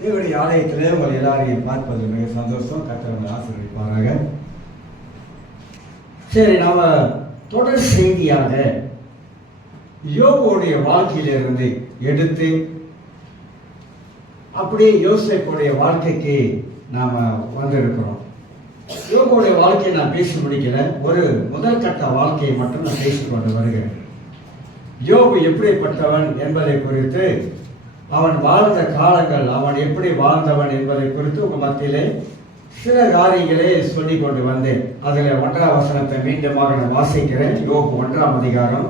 தேவனுடைய ஆலயத்தில் உங்கள் எல்லாரையும் பார்ப்பது மிக சந்தோஷம். கர்த்தர் ஆசீர்வதிப்பாராக. சரி, நாம தொடர் செய்தியாக யோபுடைய வாழ்க்கையிலிருந்து எடுத்து அப்படியே யோசேப்புடைய வாழ்க்கைக்கு நாம வந்திருக்கிறோம். யோபுடைய வாழ்க்கையை நான் பேசி முடிக்கல. ஒரு முதல் கட்ட வாழ்க்கையை மட்டும் நான் பேசிக்கொண்டு வருகிறேன். யோபு எப்படிப்பட்டவன் என்பதை குறித்து, அவன் வாழ்ந்த காலங்கள், அவன் எப்படி வாழ்ந்தவன் என்பதை குறித்து உங்க மத்தியிலே சில காரியங்களே சொல்லிக் கொண்டு வந்தேன். அதில் 1ஆம் வசனத்தை மீண்டுமாக நான் வாசிக்கிறேன். யோபு 1ஆம் அதிகாரம்.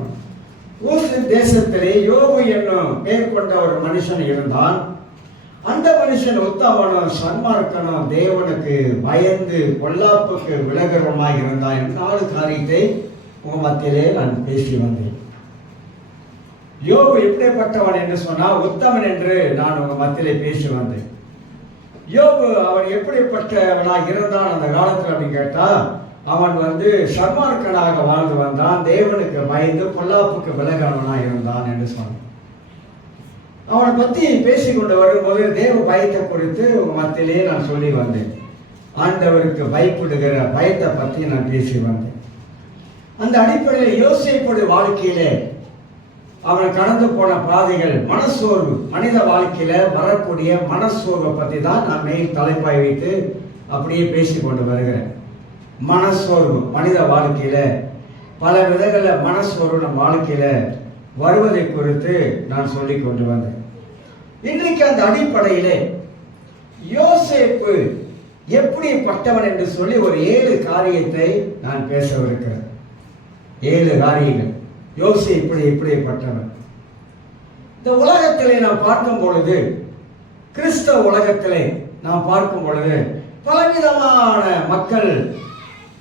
ஊசு தேசத்திலே யோபு என்னும் பெயர் கொண்ட ஒரு மனுஷன் இருந்தான். அந்த மனுஷன் உத்தமனும் சன்மார்க்கனும் தேவனுக்கு பயந்து பொல்லாப்புக்கு விலகிறவனாய் இருந்தான். 4 காரியத்தை உங்க மத்தியிலே நான் பேசி வந்தேன். யோபு எப்படிப்பட்டவன் என்று சொன்னால் உத்தமன் என்று நான் உங்க மத்தியிலே பேசி வந்தேன். யோபு அவன் எப்படிப்பட்டவனாக இருந்தான் அந்த காலத்தில் அப்படின்னு கேட்டா, அவன் சன்மார்க்கனாக வாழ்ந்து வந்தான். தேவனுக்கு பயந்து பொல்லாப்புக்கு விலகானவனாக இருந்தான் என்று சொன்னான். அவனை பத்தி பேசிக்கொண்டு வரும்போது தேவ பயத்தை குறித்து உங்க மத்தியிலே நான் சொல்லி வந்தேன். ஆண்டவருக்கு பயப்படுகிற பயத்தை பற்றி நான் பேசி வந்தேன். அந்த அடிப்படையில் யோசேப்புடைய வாழ்க்கையிலே அவன் கடந்து போன பாதைகள், மனசோர்வு, மனித வாழ்க்கையில வரக்கூடிய மனசோர்வை பற்றி தான் நான் மெயின் தலைப்பாய் வைத்து அப்படியே பேசி கொண்டு வருகிறேன். மனசோர்வு மனித வாழ்க்கையில பல விதங்களில் மனசோர்வு நம் வாழ்க்கையில வருவதை குறித்து நான் சொல்லி கொண்டு வந்தேன். இன்றைக்கு அந்த அடிப்படையிலே யோசேப்பு எப்படிப்பட்டவன் என்று சொல்லி ஒரு 7 காரியத்தை நான் பேசவிருக்கிறேன். 7 காரியங்கள். யோசேப்பு எப்படிப்பட்டவன். இந்த உலகத்திலே நாம் பார்க்கும் பொழுது, கிறிஸ்தவ உலகத்திலே நாம் பார்க்கும் பொழுது பலவிதமான மக்கள்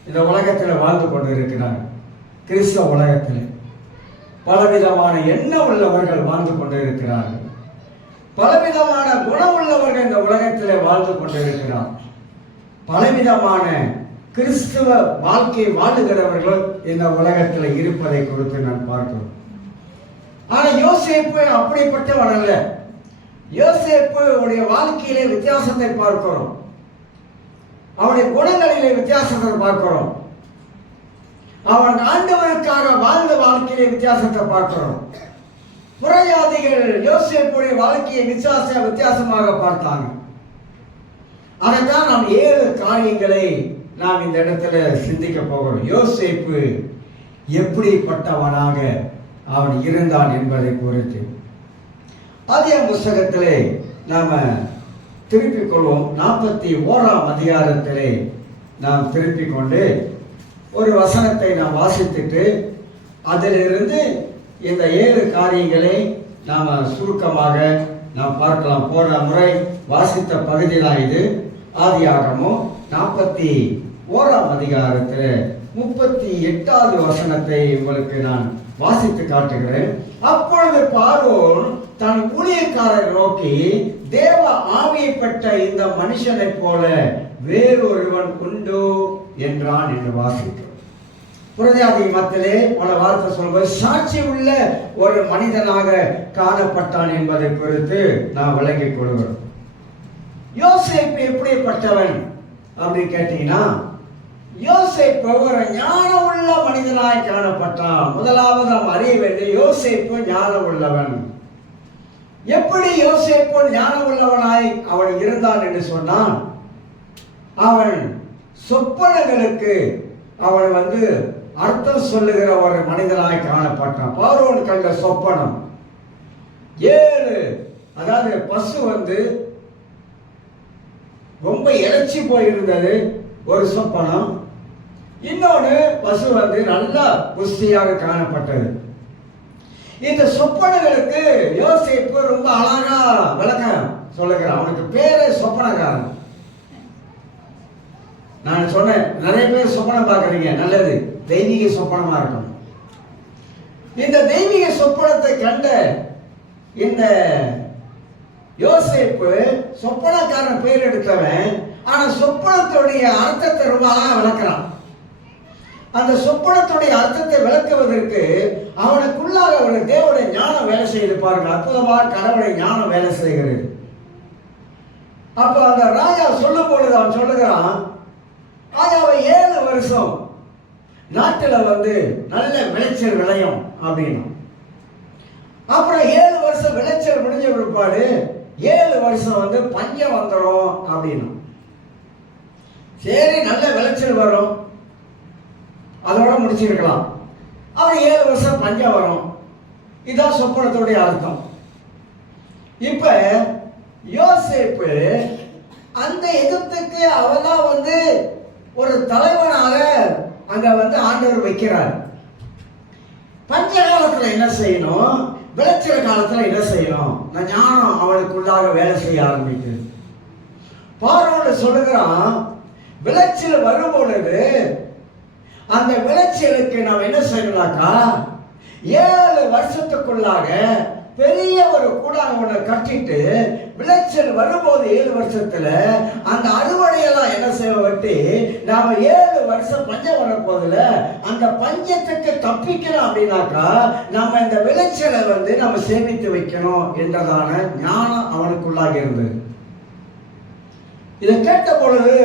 இந்த உலகத்தில் வாழ்ந்து கொண்டு இருக்கிறார்கள். கிறிஸ்தவ உலகத்தில் பலவிதமான எண்ணம் உள்ளவர்கள் வாழ்ந்து கொண்டு இருக்கிறார்கள். பலவிதமான குணம் உள்ளவர்கள் இந்த உலகத்தில் வாழ்ந்து கொண்டு இருக்கிறார்கள். பலவிதமான கிறிஸ்துவ வாழ்க்கை வாழுகிறவர்கள் இந்த உலகத்தில் இருப்பதை குறித்து நான் பார்க்கிறோம். ஆனா யோசேப்பு அப்படிப்பட்டவன் அல்ல. யோசேப்பு உடைய வாழ்க்கையிலே வித்தியாசத்தை பார்க்கிறோம். அவனுடைய குணங்களிலே வித்தியாசத்தை பார்க்கிறோம். அவன் ஆண்டவருக்காக வாழ்ந்த வாழ்க்கையிலே வித்தியாசத்தை பார்க்கிறோம். புறஜாதிகள் யோசேப்புடைய வாழ்க்கையை வித்தியாசமாக பார்த்தாங்க. அதைத்தான் நாம் 7 காரியங்களை நாம் இந்த இடத்துல சிந்திக்க போகிறோம். யோசேப்பு எப்படிப்பட்டவனாக அவன் இருந்தான் என்பதை குறித்து ஆதியாகம புத்தகத்திலே நாம திருப்பிக் கொள்வோம். 41ஆம் அதிகாரத்திலே நாம் திருப்பிக் கொண்டு ஒரு வசனத்தை நாம் வாசித்துட்டு அதிலிருந்து இந்த 7 காரியங்களை நாம் சுருக்கமாக நாம் பார்க்கலாம். போன முறை வாசித்த பகுதி தான் இது. ஆதியாகமம் 41ஆம் அதிகாரத்தில் 38வது வசனத்தை உங்களுக்கு நான் வாசித்து காட்டுகிறேன். அப்பொழுது பார்வோன் தன் ஊழியக்காரரை நோக்கி, தேவ ஆவியை பெற்ற இந்த மனுஷனை போல வேறொருவன் உண்டோ என்றான் என்று வாசிக்கிறோம். புறஜாதி மத்தியிலே பல வார்த்தை சொல்வது சாட்சி உள்ள ஒரு மனிதனாக காணப்பட்டான் என்பதை குறித்து நாம் விளங்கிக் கொள்கிறோம். யோசேப்பு எப்படிப்பட்டவன் அப்படின்னு கேட்டீங்கன்னா, யோசேப்பு ஒரு ஞானம் உள்ள மனிதனாய் காணப்பட்டான். முதலாவது நாம் அறிய வேண்டிய யோசேப்பு ஞானம் உள்ளவன். எப்படி யோசேப்பு ஞானம் உள்ளவனாய் அவன் இருந்தான் என்று சொன்னான், அவன் சொப்பனங்களுக்கு அவன் அர்த்தம் சொல்லுகிற ஒரு மனிதனாய் காணப்பட்டான். பார்வோன் கண்ட சொப்பனம் 7, அதாவது பசு ரொம்ப இறைச்சி போயிருந்தது ஒரு சொப்பனம். இன்னொன்று பசு நல்லா புஷ்டியாக காணப்பட்டது. இந்த சொப்பனங்களுக்கு யோசேப்பு ரொம்ப அழகா விளக்கம் சொல்லுகிறான். அவனுக்கு பேரே சொப்பனக்காரன். நான் சொன்னேன், நிறைய பேர் சொப்பனம் பார்க்குறீங்க, நல்லது, தெய்வீக சொப்பனமா இருக்கணும். இந்த தெய்வீக சொப்பனத்தை கண்ட இந்த யோசேப்பு சொப்பனக்காரன் பேர் எடுத்தவன். ஆனா சொப்பனத்துடைய அர்த்தத்தை ரொம்ப அழகா விளக்குறான். அந்த சொப்பனத்துடைய அர்த்தத்தை விளக்குவதற்கு அவனுக்குள்ளாக ஒரு தேவனுடைய ஞானம் வேலை செய்து பாருங்கள். அற்புதமாக கடவுளை ஞானம் வேலை செய்கிறது. அப்ப அந்த ராஜா சொல்லும் பொழுது அவன் சொல்லுகிறான், ராஜாவை 7 வருஷம் நாட்டுல நல்ல விளைச்சல் விளையும் அப்படின்னா. அப்புறம் 7 வருஷம் விளைச்சல் முடிஞ்ச பிற்பாடு 7 வருஷம் பஞ்சம் வந்துடும் அப்படின்னா. சரி, நல்ல விளைச்சல் வரும், அதோட முடிச்சிருக்கலாம். அவர் 7 வருஷம் பஞ்சம் வரும், இதான் சொப்பனத்துடைய அர்த்தம். இப்ப யோசேப்பு அந்த எகிப்துக்கு அவதான் ஒரு தலைவனாக அங்க ஆண்டவர் வைக்கிறார். பஞ்ச காலத்துல என்ன செய்யணும், விளைச்சல் காலத்துல என்ன செய்யணும், நான் ஞானம் அவனுக்குள்ளாக வேலை செய்ய ஆரம்பிக்குது. பார்வோன் சொல்லுகிறான், விளைச்சல் வரும் பொழுது அந்த விளைச்சலுக்கு நாம் என்ன செய்யலாக்கா, 7 வருஷத்துக்குள்ளாக பெரிய ஒரு கூடாங்க கட்டிட்டு விளைச்சல் வரும்போது 7 வருஷத்துல அந்த அறுவடையெல்லாம் என்ன செய்ய வட்டி நாம 7 வருஷம் பஞ்சம் வரப்போதுல அந்த பஞ்சத்துக்கு தப்பிக்கணும் அப்படின்னாக்கா நம்ம இந்த விளைச்சலை நம்ம சேமித்து வைக்கணும் என்றதான ஞானம் அவனுக்குள்ளாக இருந்தது. இதை கேட்ட பொழுது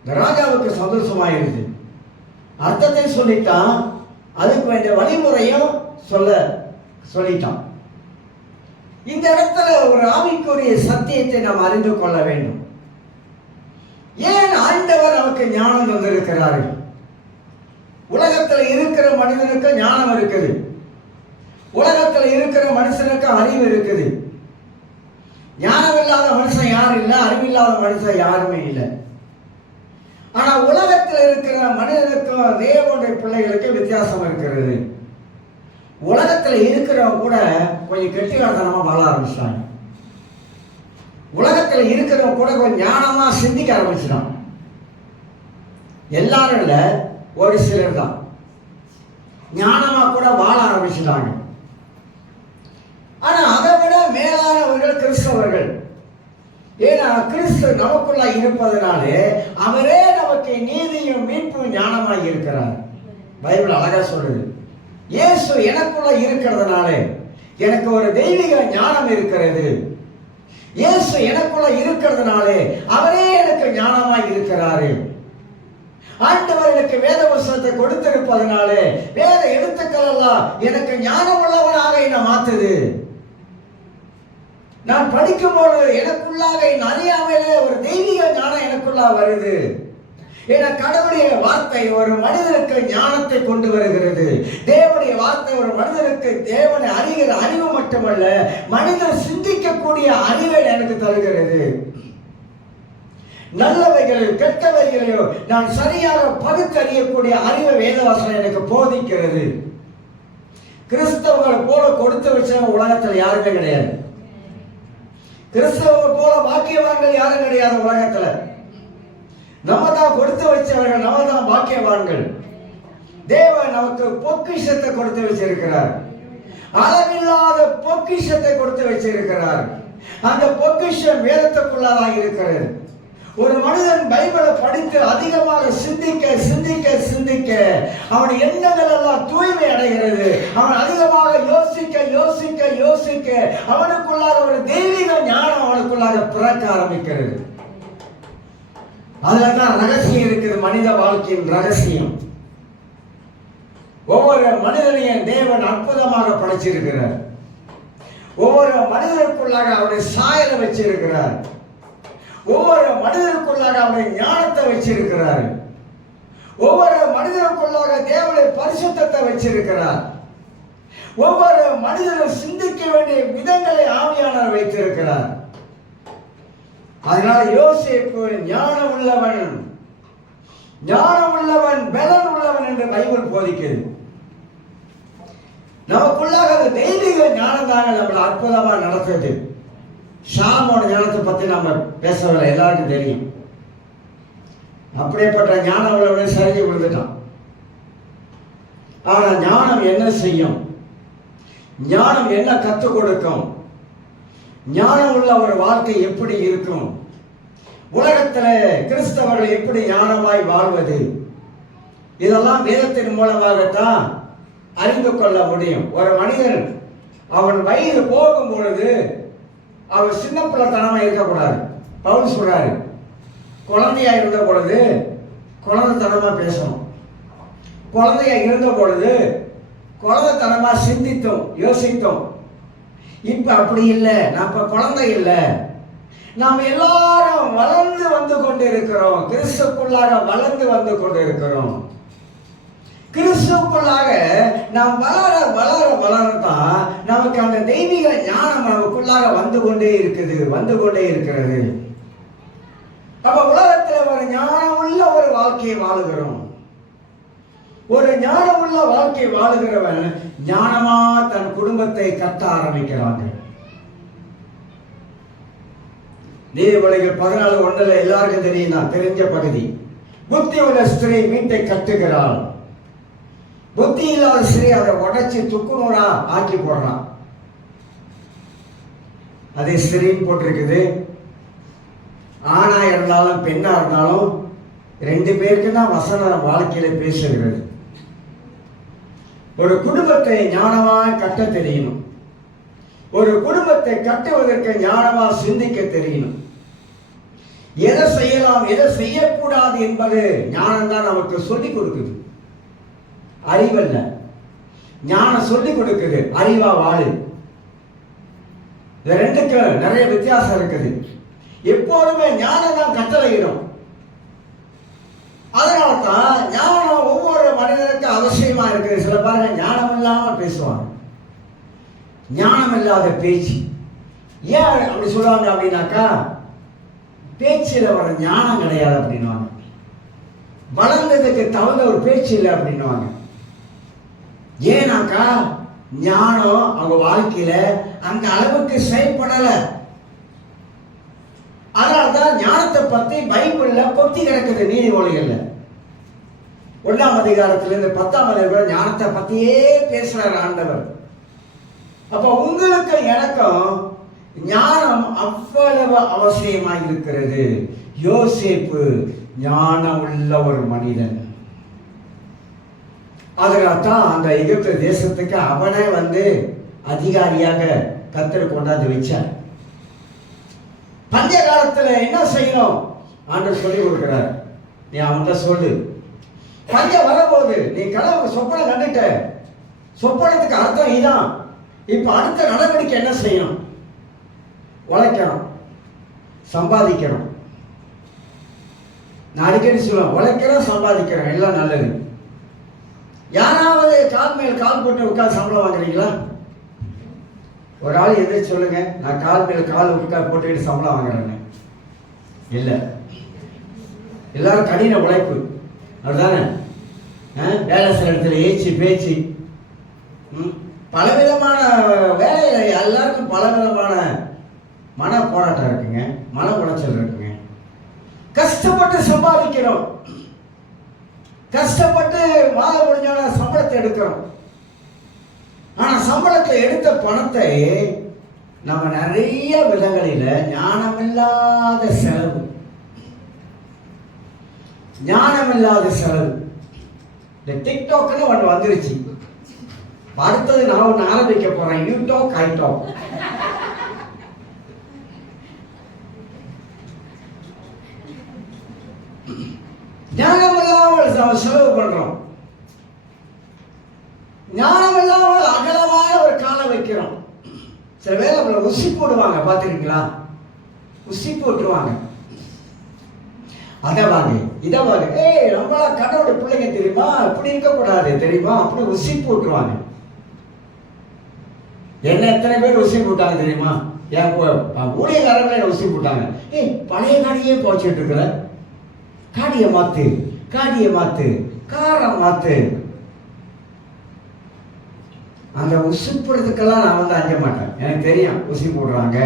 இந்த ராஜாவுக்கு சந்தோஷமாயிருது. அர்த்தத்தை சொல்லிட்டான், அதுக்கு வேண்டிய வழிமுறையும் சொல்லிட்டான். இந்த இடத்துல ஒரு ஆவிக்குரிய சத்தியத்தை நாம் அறிந்து கொள்ள வேண்டும். ஏன் ஆண்டவர் நமக்கு ஞானம் தந்திருக்கிறார்கள்? உலகத்தில் இருக்கிற மனிதனுக்கு ஞானம் இருக்குது, உலகத்தில் இருக்கிற மனுஷனுக்கு அறிவு இருக்குது. ஞானம் இல்லாத மனுஷன் யாரும் இல்லை, அறிவில்லாத மனுஷன் யாருமே இல்லை. ஆனா உலகத்தில் இருக்கிற மனிதனுக்கும் தேவனுடைய பிள்ளைகளுக்கு வித்தியாசம் இருக்கிறது. உலகத்தில் இருக்கிறவங்க கூட கொஞ்சம் கெட்டிக்காரத்தனமா வாழ ஆரம்பிச்சிட்டாங்க. உலகத்தில் இருக்கிறவங்க கூட கொஞ்சம் ஞானமா சிந்திக்க ஆரம்பிச்சிட்டான். எல்லாரும் இல்ல, ஒரு சிலர் தான் ஞானமா கூட வாழ ஆரம்பிச்சிட்டாங்க. ஆனா அதை விட மேலானவர்கள் கிறிஸ்தவர்கள். ஏன்னா கிறிஸ்து நமக்குள்ள இருப்பதனாலே அவரே நமக்கு நீதியும் மீட்பும் ஞானமாய் இருக்கிறார். பைபிள் அழகா சொல்லுது, இயேசு எனக்குள்ள இருக்கிறதுனாலே எனக்கு ஒரு தெய்வீக ஞானம் இருக்கிறது. இயேசு எனக்குள்ள இருக்கிறதுனாலே அவரே எனக்கு ஞானமாய் இருக்கிறாரு. ஆண்டவர் எனக்கு வேத வசனத்தை கொடுத்திருப்பதனாலே வேத எழுத்துக்கள் எல்லாம் எனக்கு ஞானம் உள்ளவனாக என்ன மாத்துது. நான் படிக்கும் போது எனக்குள்ளாக என் அறியாமையிலே ஒரு தெய்வீக ஞானம் எனக்குள்ளா வருது. ஏன்னா கடவுளுடைய வார்த்தை ஒரு மனிதனுக்கு ஞானத்தை கொண்டு வருகிறது. தேவனுடைய வார்த்தை ஒரு மனிதனுக்கு தேவனை அறிகிற அறிவு மட்டுமல்ல, மனிதன் சிந்திக்கக்கூடிய அறிவை எனக்கு தருகிறது. நல்லவைகளில் கெட்டவைகளையோ நான் சரியாக பகுத்தறியக்கூடிய அறிவை வேதவாசனம் எனக்கு போதிக்கிறது. கிறிஸ்தவங்களை போல கொடுத்து வச்சவங்க உலகத்தில் யாருமே கிடையாது. கிறிஸ்தவர்கள் போல பாக்கியவான்கள் யாரும் கிடையாது உலகத்துல. நம்ம தான் கொடுத்து வச்சவர்கள், நம்ம தான் பாக்கியவான்கள். தேவன் நமக்கு பொக்கிஷத்தை கொடுத்து வச்சிருக்கிறார், அளவில்லாத பொக்கிஷத்தை கொடுத்து வச்சிருக்கிறார். அந்த பொக்கிஷம் வேதத்துக்குள்ளதாக இருக்கிறது. ஒரு மனிதன் பைபிளை படித்து அதிகமாக சிந்திக்க சிந்திக்க சிந்திக்க அவன் எண்ணங்கள் எல்லாம் தூய்மை அடைகிறது. அவன் அதிகமாக யோசிக்க யோசிக்க யோசிக்க அவனுக்குள்ளாக ஒரு தெய்வீக ஞானம் அவனுக்குள்ளாக பிறக்க ஆரம்பிக்கிறது. அதுலதான் ரகசியம் இருக்குது, மனித வாழ்க்கையின் ரகசியம். ஒவ்வொரு மனிதனையும் தேவன் அற்புதமாக படைச்சிருக்கிறார். ஒவ்வொரு மனிதனுக்குள்ளாக அவருடைய சாயலை வச்சிருக்கிறார். ஒவ்வொரு மனிதனுக்குள்ளாக அவருடைய ஞானத்தை வச்சிருக்கிறார். ஒவ்வொரு மனிதனுக்குள்ளாக தேவனுடைய பரிசுத்தத்தை வச்சிருக்கிறார். ஒவ்வொரு மனிதனும் சிந்திக்க வேண்டிய விதங்களை ஆவியானவர் வைத்திருக்கிறார். அதனால் யோசேப்பு ஞானம் உள்ளவன், ஞானம் உள்ளவன், பலன் உள்ளவன் என்று பைபிள் போதிக்கிறது. நமக்குள்ளாக தெய்வீக ஞானம் தாங்க நம்மளை அற்புதமா நடத்துது. ஷாமோட ஞானத்தை பத்தி நம்ம பேசவில்லை, எல்லாருக்கும் தெரியும். அப்படியேப்பட்ட ஞானம் உள்ளவனே சரிஞ்சு விழுந்துட்டான். ஆனா ஞானம் என்ன செய்யும்? ஞானம் என்ன கற்றுக் கொடுக்கும்? ஞானம் உள்ள ஒரு வாழ்க்கை எப்படி இருக்கும்? உலகத்துல கிறிஸ்தவர்கள் எப்படி ஞானமாய் வாழ்வது? இதெல்லாம் வேதத்தின் மூலமாகத்தான் அறிந்து கொள்ள முடியும். ஒரு மனிதன் அவன் வயது போகும் பொழுது அவன் சின்ன பிள்ளைத்தனமா இருக்கக்கூடாது. பவுல் சொல்றாரு, குழந்தையா இருந்த பொழுது குழந்தைத்தனமா பேசணும், குழந்தையா இருந்த பொழுது குழந்தைத்தனமா சிந்தித்தோம், யோசித்தோம். இப்ப அப்படி இல்லை, நான் இப்ப குழந்தை இல்லை. நாம் எல்லாரும் வளர்ந்து வந்து கொண்டிருக்கிறோம், கிறிஸ்துக்குள்ளாக வளர்ந்து வந்து கொண்டிருக்கிறோம். கிறிஸ்துக்குள்ளாக நாம் வளர வளர வளரத்தான் நமக்கு அந்த தெய்வீக ஞானம் நமக்குள்ளாக வந்து கொண்டே இருக்கிறது. அப்ப உலகத்தில் ஒரு ஞானம் உள்ள ஒரு வாழ்க்கையை வாழுகிறோம். ஒரு ஞானம் உள்ள வாழ்க்கை வாழுகிறவன் ஞானமா தன் குடும்பத்தை கட்ட ஆரம்பிக்கிறாங்க. நீதிமொழிகள் 14:1 எல்லாருக்கும் தெரியும், தெரிஞ்ச பகுதி. புத்தி உள்ள ஸ்திரீ வீட்டை கட்டுகிறாள், புத்தி இல்லாத ஸ்திரீ அதை உடைச்சு துக்குநூறா ஆக்கி போடுறான். அதே ஸ்திரீன்னு போட்டிருக்குது. ஆணா இருந்தாலும் பெண்ணா இருந்தாலும் 2 பேருக்கு தான் வசனம் வாழ்க்கையில பேசுகிறது. ஒரு குடும்பத்தை ஞானமா கட்ட தெரியணும். ஒரு குடும்பத்தை கட்டுவதற்கு ஞானமா சிந்திக்க தெரியணும். எதை செய்யலாம், எதை செய்யக்கூடாது என்பது ஞானம் தான் நமக்கு சொல்லிக் கொடுக்குது, அறிவல்ல. ஞானம் சொல்லிக் கொடுக்குது, அறிவா வாழு. இந்த ரெண்டுக்கும் நிறைய வித்தியாசம் இருக்குது. எப்போதுமே ஞானம் தான் கட்டளையிடும். அதனால்தான் ஞானம் ஒவ்வொரு மனிதனுக்கு அவசியமா இருக்குது. சில பாருங்க ஞானம் இல்லாம பேசுவாங்க, ஞானம் இல்லாத பேச்சு. ஏன் அப்படி சொல்லுவாங்க அப்படின்னாக்கா, பேச்சில் வர ஞானம் கிடையாது அப்படின்னுவாங்க. வளர்ந்ததுக்கு தகுந்த ஒரு பேச்சு இல்லை அப்படின்னுவாங்க. ஏன்னாக்கா ஞானம் அவங்க வாழ்க்கையில அந்த அளவுக்கு செயல்படல. அதனால்தான் ஞானத்தை பத்தி பைபிள்ல கொத்தி கிடக்குது. நீதிமொழிகள்ல 1ஆம் அதிகாரத்திலிருந்து 10ஆம் அதிகாரம் ஞானத்தை பத்தியே பேசுறாரு ஆண்டவர். அப்ப உங்களுக்கு எனக்கும் ஞானம் அவ்வளவு அவசியமாக இருக்கிறது. யோசேப்பு ஞானம் உள்ள ஒரு மனிதன். அதனால்தான் அந்த எகிப்து தேசத்துக்கு அவனே அதிகாரியாக கர்த்தர் கொண்டாந்து வச்சார். பஞ்ச காலத்துல என்ன செய்யணும் ஆண்டவர் சொல்லி கொடுக்கிறார். நீ அவன்கிட்ட சொல்லு, பஞ்சம் வரப்போகுது, நீ கனவு சொப்பனை கண்டுட்ட, சொப்பனத்துக்கு அர்த்தம் இதான். இப்ப அடுத்த நடவடிக்கை என்ன செய்யணும்? உழைக்கணும், சம்பாதிக்கணும். நான் அடிக்கடி சொல்லுவேன், உழைக்கிறோம் சம்பாதிக்கிறோம் எல்லாம் நல்லது. யாராவது கால் மேல் கால் போட்டு உட்காந்து சம்பளம் வாங்குறீங்களா? ஒரு ஆள் எதிர்த்து சொல்லுங்க, நான் கால் மேல் கால் உட்காந்து போட்டுக்கிட்டு சம்பளம் வாங்குறேன்னு. இல்லை, எல்லாரும் கடின உழைப்பு, அதுதானே. வேலை சில இடத்துல ஏச்சு பேச்சு, பலவிதமான வேலையில எல்லாருக்கும் பலவிதமான மன போராட்டம் இருக்குங்க, மன உளைச்சல் இருக்குங்க. கஷ்டப்பட்டு சம்பாதிக்கிறோம், கஷ்டப்பட்டு வாழ முடிஞ்சோட சம்பளத்தை எடுக்கிறோம். ஆனா சம்பளத்தை எடுத்த பணத்தை நம்ம நிறைய விதங்களில ஞானமில்லாத செலவு, ஞானமில்லாத செலவு. இந்த டிக்டாக்னு ஒன்று வந்துருச்சு. அடுத்தது நான் ஒன்று ஆரம்பிக்க போறேன், யூடாக் ஹைடாக். ஞானம் இல்லாமல் நம்ம செலவு பண்றோம், ஞானம் இல்லாமல் அகலமான ஒரு காலம் வைக்கிறோம். சில வேலை நம்மளை உசி போடுவாங்க, பார்த்துருக்கீங்களா? உசி போட்டுருவாங்க, அதை வாங்க இதை வாங்க. நம்மளா கடவுளுடைய பிள்ளைங்க தெரியுமா, இப்படி இருக்கக்கூடாது தெரியுமா, அப்படி உசி போட்டுருவாங்க. என்ன எத்தனை பேர் உசி போட்டாங்க தெரியுமா? என் ஊழியக்காரங்களே உசி போட்டாங்க. பழைய காடியே போச்சுட்டு இருக்கிற, காடியை மாத்து, காடியை மாத்து, காரை மாத்து. அந்த உசி போடுறதுக்கெல்லாம் நான் அஞ்ச மாட்டேன். எனக்கு தெரியும் உசி போடுறாங்க.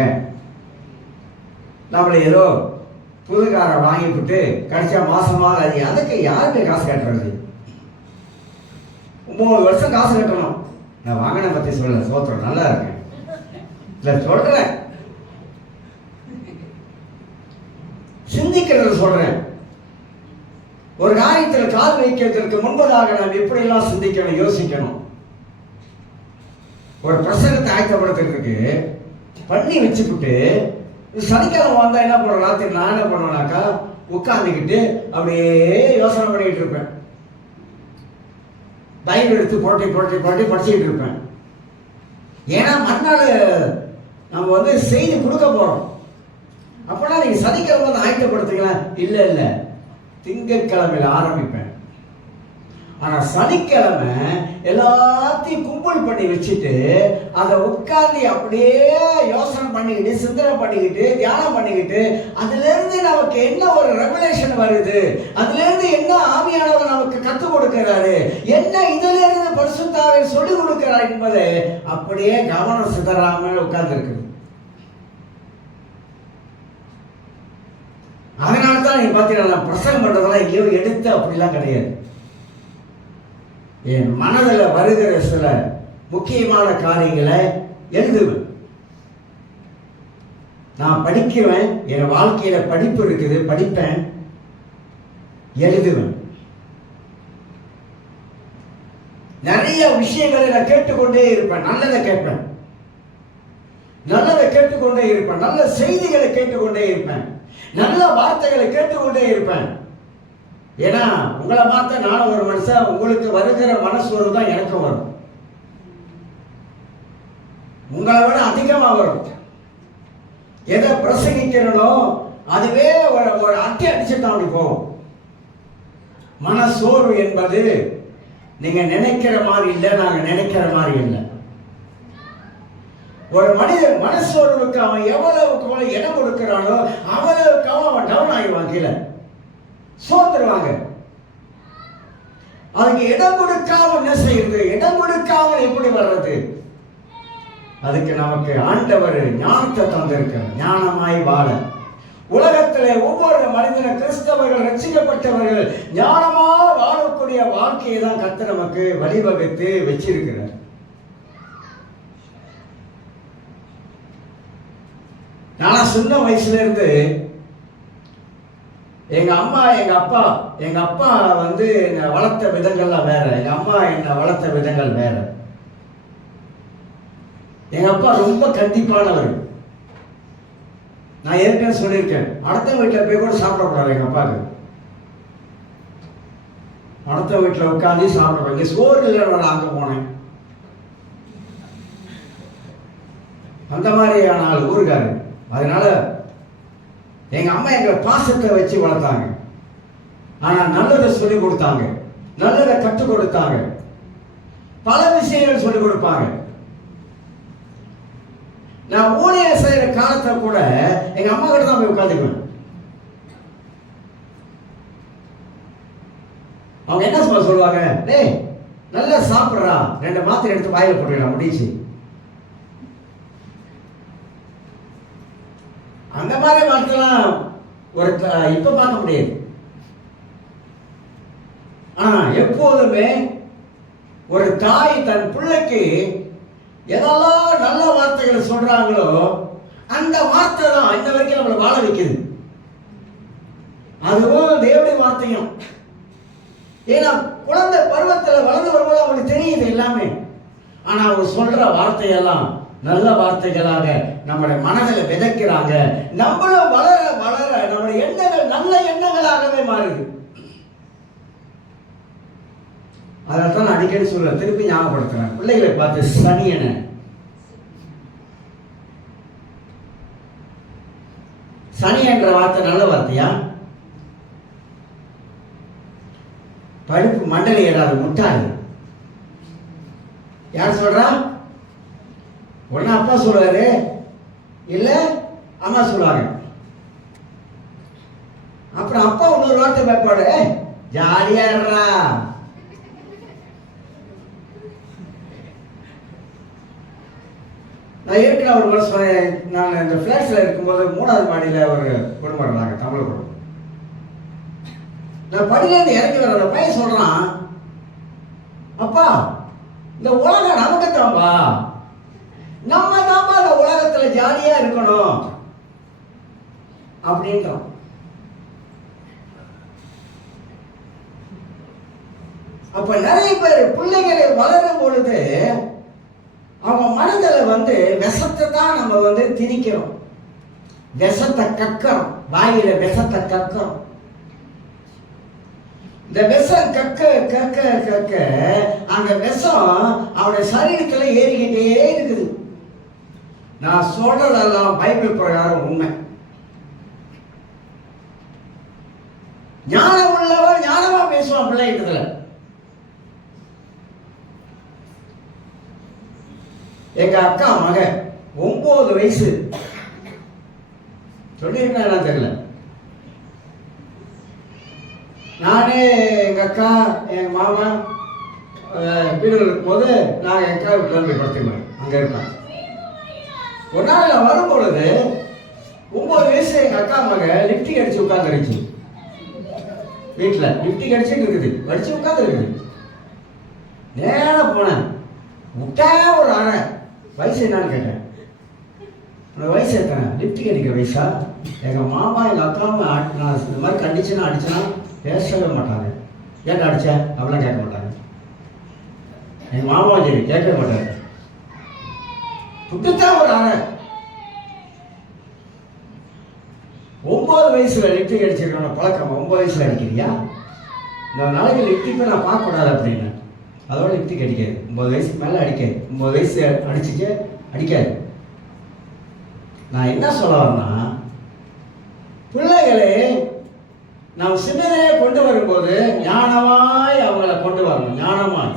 நம்மளை ஏதோ புது காரை வாங்கி விட்டு கடைசியா மாசமாக அது அதுக்கு யாருமே காசு கட்டுறது? 9 வருஷம் காசு கட்டணும். நான் வாங்கின பத்தி சொல்ல, சோத்திரம் நல்லா இருக்கு இல்ல சொல்றேன், சிந்திக்கிறது சொல்றேன். ஒரு காரியத்தில் கால் வைக்கிறதுக்கு முன்பதாக நாம் எப்படியெல்லாம் சிந்திக்கணும், யோசிக்கணும். ஒரு பிரசங்கத்தை ஆயத்தப்படுத்துறதுக்கு பண்ணி வச்சுக்கிட்டு சனிக்கிழமை வந்தால் என்ன பண்ணுறோம், ராத்திரி நான் என்ன பண்ணுவேனாக்கா உட்காந்துக்கிட்டு அப்படியே யோசனை பண்ணிக்கிட்டு இருப்பேன். பைபிள் எடுத்து புரட்டி புரட்டி புரட்டி படிச்சுக்கிட்டு இருப்பேன். ஏன்னா மறுநாள் நம்ம வந்து செய்தி கொடுக்க போகிறோம். அப்போனா நீங்கள் சனிக்கிழமை வந்து ஆயத்தப்படுத்துங்களேன். இல்லை இல்லை, திங்கட்கிழமையில் ஆரம்பிப்பேன். ஆனால் சனிக்கிழமை எல்லாத்தையும் கும்பல் பண்ணி வச்சுட்டு அதை உட்காந்து அப்படியே யோசனை பண்ணிக்கிட்டு, சிந்தனை பண்ணிக்கிட்டு, தியானம் பண்ணிக்கிட்டு, அதுலேருந்து நமக்கு என்ன ஒரு ரெவலேஷன் வருது, அதுலேருந்து என்ன ஆவியானவர் நமக்கு கற்றுக் கொடுக்கிறாரு, என்ன இதிலிருந்து பரிசுத்தாவை சொல்லிக் கொடுக்கிறார் என்பது அப்படியே கவனம் சிதறாமல் உட்கார்ந்துருக்குது. அதனால தான் நீங்க பார்த்தீங்கன்னா பிரசங்கம் பண்றதெல்லாம் எங்கேயோ எடுத்து அப்படிலாம் கிடையாது. என் மனதில் வருகிற சில முக்கியமான காரியங்களை எழுதுவேன். நான் படிக்கிறேன், என் வாழ்க்கையில படிப்பு இருக்குது, படிப்பேன், எழுதுவேன். நிறைய விஷயங்களை நான் கேட்டுக்கொண்டே இருப்பேன். நல்லதை கேட்பேன், நல்லதை கேட்டுக்கொண்டே இருப்பேன், நல்ல செய்திகளை கேட்டுக்கொண்டே இருப்பேன், நல்ல வார்த்தைகளை கேட்டுக்கொண்டே இருப்பேன். ஏன்னா உங்களை பார்த்த நானும் ஒரு மனுஷன், உங்களுக்கு வருகிற மனசோர்வு தான் எனக்கும் வரும். உங்களை விட அதிகமா வரும். எதை பிரசங்கிக்கிறனோ அதுவே ஒரு அட்டை அடிச்சுட்டு அப்படி போகும். மனசோர்வு என்பது நீங்க நினைக்கிற மாதிரி இல்லை, நாங்க நினைக்கிற மாதிரி இல்லை. ஒரு மனிதன் மனசோர்வுக்கு அவன் எவ்வளவுக்கு இடம் கொடுக்கிறானோ அவ்வளவுக்கு அவன் டவுன் ஆகிடுவான், கீழே சோர்ந்துருவாங்க. அதுக்கு இடம் கொடுக்காமல் என்ன செய்யுது, இடம் கொடுக்காமல் எப்படி வர்றது? அதுக்கு நமக்கு ஆண்டவர் ஞானத்தை தந்திருக்கிறார். ஞானமாய் வாழ உலகத்திலே ஒவ்வொரு மனிதனும், கிறிஸ்தவர்கள், ரட்சிக்கப்பட்டவர்கள் ஞானமா வாழக்கூடிய வாழ்க்கையை தான் கர்த்தர் நமக்கு வழிவகுத்து வச்சிருக்கிறார். நான் சின்ன வயசுல இருந்து எங்க அம்மா எங்க அப்பா வந்து என்னை வளர்த்த விதங்கள்லாம் வேற, எங்க அம்மா என்னை வளர்த்த விதங்கள் வேற. எங்க அப்பா ரொம்ப கண்டிப்பானவர். நான் ஏற்கனவே சொல்லியிருக்கேன், அடுத்த வீட்டில் போய் கூட சாப்பிடக்கூடாது. எங்க அப்பாவுக்கு அடுத்த வீட்டில் உட்காந்து சாப்பிடக்கூடாது. இங்கே சோறு இல்லை, அங்கே போனேன். அந்த மாதிரியான ஆள் ஊருக்காரு. அதனால எங்க அம்மா எங்க பாசத்தை வச்சு வளர்த்தாங்க. ஆனா நல்லதை சொல்லிக் கொடுத்தாங்க, நல்லதை கற்றுக் கொடுத்தாங்க, பல விஷயங்கள் சொல்லிக் கொடுப்பாங்க. நான் ஊழியர் செய்யற காலத்தை கூட எங்க அம்மா கிட்ட தான் போய் உட்காந்துக்குவேன். அவங்க என்ன சொல்லுவாங்க, டேய் நல்லா சாப்பிட்றா, 2 மாத்திரை எடுத்து வாயில போட்டுக்கலாம், முடிச்சு. அந்த மாதிரி வார்த்தைலாம் ஒரு இப்ப பார்க்க முடியாது. ஆனா எப்போதுமே ஒரு தாய் தன் பிள்ளைக்கு எதெல்லாம் நல்ல வார்த்தைகளை சொல்றாங்களோ அந்த வார்த்தை தான் இந்த வரைக்கும் நம்மளை வாழ வைக்குது. அதுவும் தேவனுடைய வார்த்தையும். ஏன்னா குழந்தை பருவத்தில் வளர்ந்து வரும்போது அவனுக்கு தெரியுது எல்லாமே. ஆனா அவங்க சொல்ற வார்த்தையெல்லாம் நல்ல வார்த்தைகளாக நம்முடைய மனதில் விதைக்கிறாங்க. நம்மளும் வளர வளர நம்முடைய எண்ணங்கள் நல்ல எண்ணங்களாகவே மாறுது. அதான் நான் அடிக்கடி சொல்றேன், திருப்பி ஞாபகப்படுத்துறேன். பிள்ளைகளை பார்த்து சனியன, சனி என்ற வார்த்தை நல்ல வார்த்தையா? படிப்பு மண்டலை ஏறாது முட்டாளி. யார் சொல்றா? ஒன்னு அப்பா சொல்றாரு, இல்ல அம்மா சொல்லுவாங்க. அப்புறம் அப்பா இன்னொரு வார்த்தை பேப்பாடு, ஜாலியா இருறா. நான் ஏற்கனவே ஒரு முறை சொன்னேன், நான் இந்த ஃபிளாட்ஸ்ல இருக்கும்போது 3வது மாடியில் ஒரு குடும்பம் இருந்தாங்க, தமிழ் குடும்பம். நான் படியிலேருந்து இறங்கி வர அந்த பையன் சொல்றான், அப்பா இந்த உலகம் நமக்கு தான்பா, நம்ம தான்பா இந்த உலகத்துல ஜாலியா இருக்கணும் அப்படின்றோம். அப்ப நிறைய பேர் பிள்ளைகளை வளரும் பொழுது அவங்க மனதில் விஷத்தை தான் நம்ம திணிக்கிறோம். விஷத்தை கக்கிறோம், வாயில விஷத்தை கக்கிறோம். இந்த விஷம் கக்க கக்க கக்க அந்த விஷம் அவனுடைய சரீரத்தில் ஏறிக்கிட்டே இருக்குது. நான் சொல்றதெல்லாம் பைபிள் பிரகாரம் உண்மை. ஞானம் உள்ளவர் ஞானமா பேசுவான் பிள்ளைகிட்டத்துல. எங்க அக்கா மகன் 9 வயசு, சொல்லியிருக்கேன் தெரியல. நானே எங்க அக்கா எங்க மாமா வீடுகள் இருக்கும்போது நான் என் அக்கா வீட்டில் போய் படுத்துக்குவேன், அங்க இருப்பேன். ஒரு நாள் வரும் பொழுது 9 வயசு எங்க அக்கா மகன் லிப்டிக் அடிச்சு உட்காந்துருச்சு. வீட்டில் லிப்டிக் அடிச்சுட்டு இருக்குது, அடிச்சு உட்காந்து இருக்குது. நேரம் போனேன், விட்டா ஒரு அரை. வயசு என்னன்னு கேட்டேன். உன்னோட வயசு எத்தனை? லிப்டிக் அடிக்கிற வயசா? எங்கள் மாமா எங்கள் அக்காவும் நான் இந்த மாதிரி கண்டிச்சுன்னா அடிச்சுன்னா பேசவே மாட்டாங்க. ஏன்டா அடிச்ச அப்படிலாம் கேட்க மாட்டாங்க. எங்கள் மாமாவும் சரி கேட்கவே மாட்டாங்க. விட்டுத்தான் ஒரு அரை. 9 வயசுல லிப்டிக் அடிச்சிருக்கோம் பழக்கம். 9 வயசுல அடிக்கிறியா? இந்த நாளைக்கு லிப்டிக் நான் பார்க்கக்கூடாது அப்படின்னு அதோட லிப்டிக் அடிக்காது. 9 வயசுக்கு மேலே அடிக்காது. 9 வயசு அடிச்சுட்டு அடிக்காது. நான் என்ன சொல்ல வரேன்னா, பிள்ளைகளே நாம் சின்னதையே கொண்டு வரும்போது ஞானமாய் அவங்கள கொண்டு வரணும். ஞானமாய்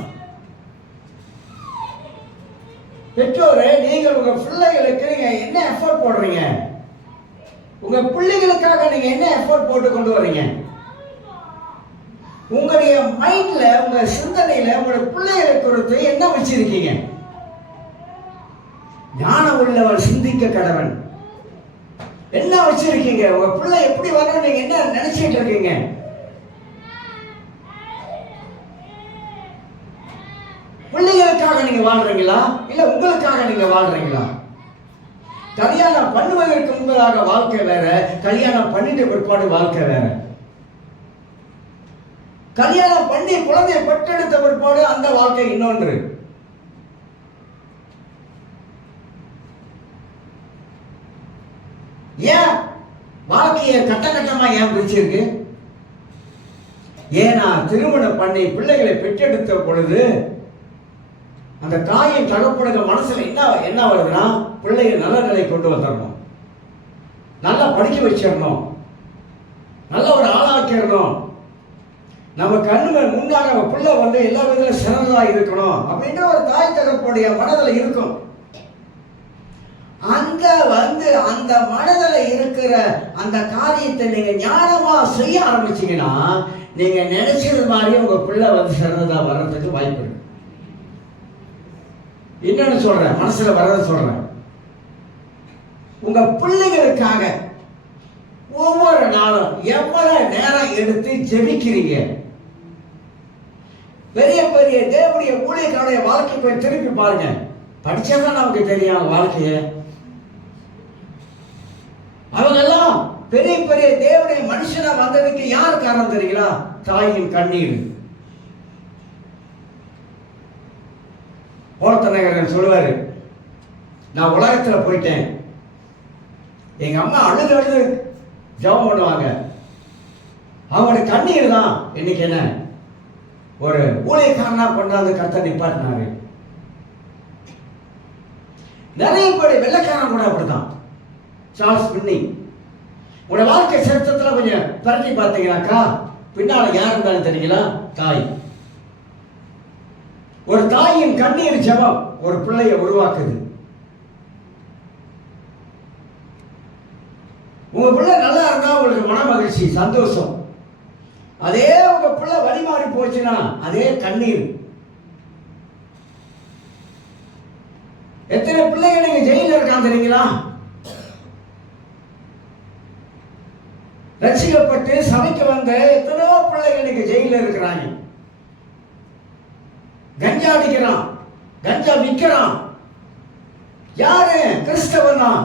பெற்றோரே, நீங்கள் உங்க பிள்ளைகளுக்கு நீங்க என்ன எஃபோர்ட் போடுறீங்க? உங்க பிள்ளைகளுக்காக நீங்க என்ன எஃபோர்ட் போட்டு கொண்டு வர்றீங்க? உங்களுடைய மைண்ட்ல, உங்க சிந்தனையில உங்களுடைய பிள்ளைகளை குறித்து என்ன வச்சிருக்கீங்க? ஞானம் உள்ளவர் சிந்திக்க கடவன். என்ன வச்சிருக்கீங்க? உங்க பிள்ளை எப்படி வரணும் நீங்க என்ன நினைச்சிட்டு இருக்கீங்க? பிள்ளைகளுக்காக நீங்க வாழ்றீங்களா இல்ல உங்களுக்காக நீங்க வாழ்றீங்களா? கல்யாணம் பண்ணுவதற்கு முன்பதாக வாழ்க்கை வேற, கல்யாணம் பண்ணிட்டு பிற்பாடு வாழ்க்கை வேற. கல்யாணம் பண்ணி குழந்தையை பெற்றெடுத்த பிற்பாடு அந்த வாழ்க்கை இன்னொன்று. ஏன் வாழ்க்கையை கட்ட கட்டமா ஏன் பிரிச்சிருக்கு? ஏன்னா திருமணம் பண்ணி பிள்ளைகளை பெற்றெடுத்த பொழுது அந்த தாயின் தகப்பனுக்கு மனசுல என்ன வருதுன்னா, பிள்ளைய நல்ல நிலை கொண்டு வந்துடணும், நல்லா படிக்க வச்சிடணும், நல்ல ஒரு ஆளாக்கிடணும், நம்ம கண்ணு முன்னாக பிள்ளை வந்து எல்லா விதத்திலும் சிறந்ததா இருக்கணும் அப்படின்ற ஒரு தாய் தகப்பனுடைய மனதில் இருக்கும். அந்த மனதில் இருக்கிற அந்த காரியத்தை நீங்க ஞானமா செய்ய ஆரம்பிச்சீங்கன்னா, நீங்க நினைச்சது மாதிரி உங்க பிள்ளை வந்து சிறந்ததா வர்றதுக்கு வாய்ப்பு இருக்கு. என்னன்னு சொல்றேன், மனசுல வர்றத சொல்றேன். உங்க பிள்ளைகளுக்காக ஒவ்வொரு நாளும் எவ்வளவு நேரம் எடுத்து ஜெபிக்கிறீங்க? பெரிய பெரிய தேவனுடைய ஊழியர்களுடைய வாழ்க்கை போய் திருப்பி பாருங்க. படிச்சாதான் நமக்கு தெரியும் வாழ்க்கைய. அவங்க எல்லாம் பெரிய பெரிய தேவனுடைய மனுஷனா வந்ததுக்கு யார் காரணம் தெரியுங்களா? தாயின் கண்ணீர். போர்த்தனகரன் சொல்லுவாரு, நான் உலகத்துல போயிட்டேன், எங்க அம்மா அழுது அழுது ஜெபம் பண்ணுவாங்க, அவங்களுடைய கண்ணீர் தான் இன்னைக்கு என்ன ஒரு ஊழியக்காரனா கொண்டாந்து கர்த்தர் நிப்பாட்டினாரு. நிறைய பேர் வெள்ளக்காரன் கூட அப்படிதான். சார்ல்ஸ் பின்னி உங்களோட வாழ்க்கை சரித்திரத்தில் கொஞ்சம் பரட்டி பார்த்தீங்கன்னாக்கா பின்னால யார் இருந்தாலும் தெரியுங்களா? தாய். ஒரு தாயின் கண்ணீர் ஜெபம் ஒரு பிள்ளையை உருவாக்குது. உங்க பிள்ளை நல்லா இருந்தா உங்களுக்கு மன மகிழ்ச்சி, சந்தோஷம். அதே உங்க பிள்ளை வழி மாறி போச்சுன்னா அதே கண்ணீர். எத்தனை பிள்ளைங்க நீங்க ஜெயில இருக்கான் தெரியுங்களா? ரட்சிக்கப்பட்டு சபைக்கு வந்த எத்தனையோ பிள்ளைகள் நீங்க ஜெயில இருக்கிறாங்க. கஞ்சா அடிக்கிறான், கஞ்சா விற்கிறான். யாரு? கிறிஸ்தவன் தான்.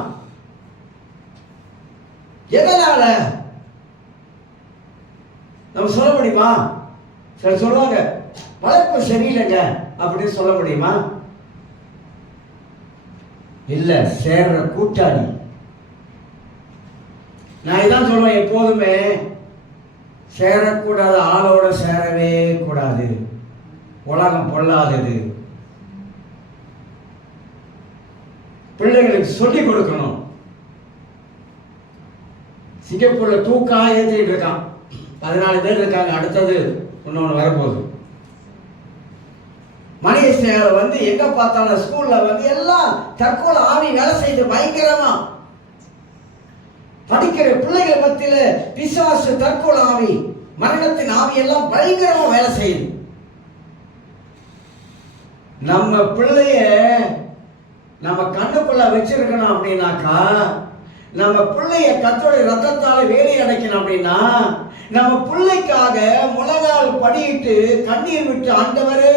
எதனால நம்ம சொல்ல முடியுமா? சில சொல்லுவாங்க வளர்ப்பு சரியில்லைங்க அப்படின்னு சொல்ல முடியுமா? இல்ல, சேர்ற கூட்டாளி. நான் இதான் சொல்லுவேன், எப்போதுமே சேரக்கூடாத ஆளோட சேரவே கூடாது. உலகம் பொல்லாதது. பிள்ளைகளுக்கு சொல்லிக் கொடுக்கணும். சிங்கப்பூர்ல தூக்கா ஏற்றிட்டு இருக்கான், 14 பேர் இருக்காங்க. அடுத்தது இன்னொன்று வரப்போகுது. மலேசியாவில் வந்து எங்க பார்த்தாலும் ஸ்கூல்ல வந்து எல்லாம் தற்கொலை ஆவி வேலை செய்து பயங்கரமா. படிக்கிற பிள்ளைகள் மத்தியில பிசாசு, தற்கொலை ஆவி, மரணத்தின் ஆவி எல்லாம் பயங்கரமா வேலை செய்யுது. நம்ம பிள்ளைய நம்ம கண்ணுக்குள்ள வச்சிருக்கணும் அப்படின்னாக்கா, நம்ம பிள்ளைய கர்த்தருடைய ரத்தத்தால வேலை அடைக்கணும் அப்படின்னா, நம்ம பிள்ளைக்காக முழங்கால் படியிட்டு கண்ணீர் விட்டு, ஆண்டவரே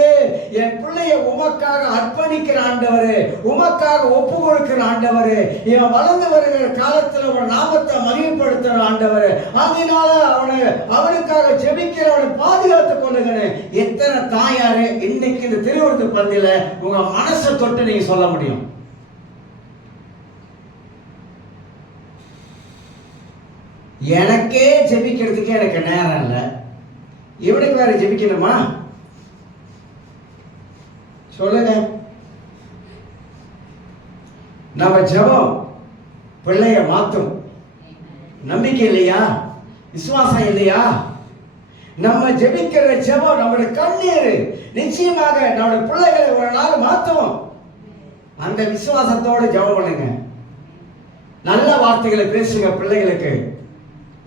என் பிள்ளைய உமக்காக அர்ப்பணிக்கிற ஆண்டவரே, உமக்காக ஒப்பு கொடுக்கிற ஆண்டவரே, இவன் வளர்ந்து வருகிற காலத்தில் அவன் நாமத்தை மகிமைப்படுத்துற ஆண்டவரே, அதனால அவனுக்காக ஜெபிக்கிறவனை பாதுகாத்துக் கொள்ளுகிறேன். எத்தனை தாயாரு இன்னைக்கு இந்த திருவிழத்து பந்தியில உங்க மனசை தொட்டு நீங்க சொல்ல முடியும்? எனக்கே ஜெபிக்கிறதுக்கே எனக்கு நேரம் இல்லை, இவனுக்கு வேற ஜெபிக்கணுமா? சொல்லுங்க. நம்ம ஜெபம் பிள்ளைய மாத்தும். நம்பிக்கை இல்லையா? விசுவாசம் இல்லையா? நம்ம ஜெபிக்கிற ஜெபம், நம்மளுடைய கண்ணீர் நிச்சயமாக நம்முடைய பிள்ளைகளை ஒரு நாள் மாத்தும். அந்த விசுவாசத்தோடு ஜெபம் பண்ணுங்க. நல்ல வார்த்தைகளை பேசுங்க பிள்ளைகளுக்கு.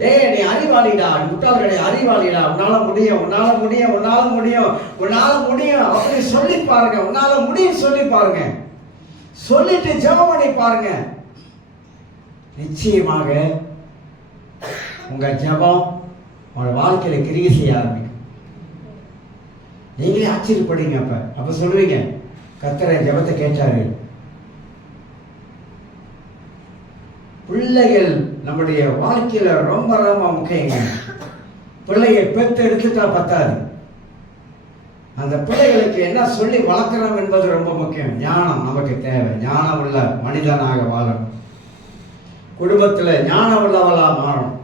ஏய், நீ அறிவாளிடா, முட்டாள்களே அறிவாளிடா, உன்னால முடியும், உன்னால முடியும், உன்னால முடியும், உன்னால முடியும் அப்படி சொல்லி பாருங்க. உன்னால முடியும் சொல்லி பாருங்க. சொல்லிட்டு ஜெபம் பண்ணி பாருங்க. நிச்சயமாக உங்க ஜெபம் உங்க வாழ்க்கையில கிரியை செய்ய ஆரம்பிக்கும். நீங்களே ஆச்சரியப்படுங்க. அப்ப சொல்லுவீங்க, கர்த்தர் ஜெபத்தை கேட்டாரு. பிள்ளைகள் நம்முடைய வாழ்க்கையில ரொம்ப ரொம்ப முக்கியங்க. பிள்ளையை பெற்று எடுத்துட்டா பத்தாது. அந்த பிள்ளைகளுக்கு என்ன சொல்லி வளர்க்கிறோம் என்பது ரொம்ப முக்கியம். ஞானம் நமக்கு தேவை. ஞானம் உள்ள மனிதனாக வாழணும். குடும்பத்தில் ஞானம் உள்ளவளா மாறணும்.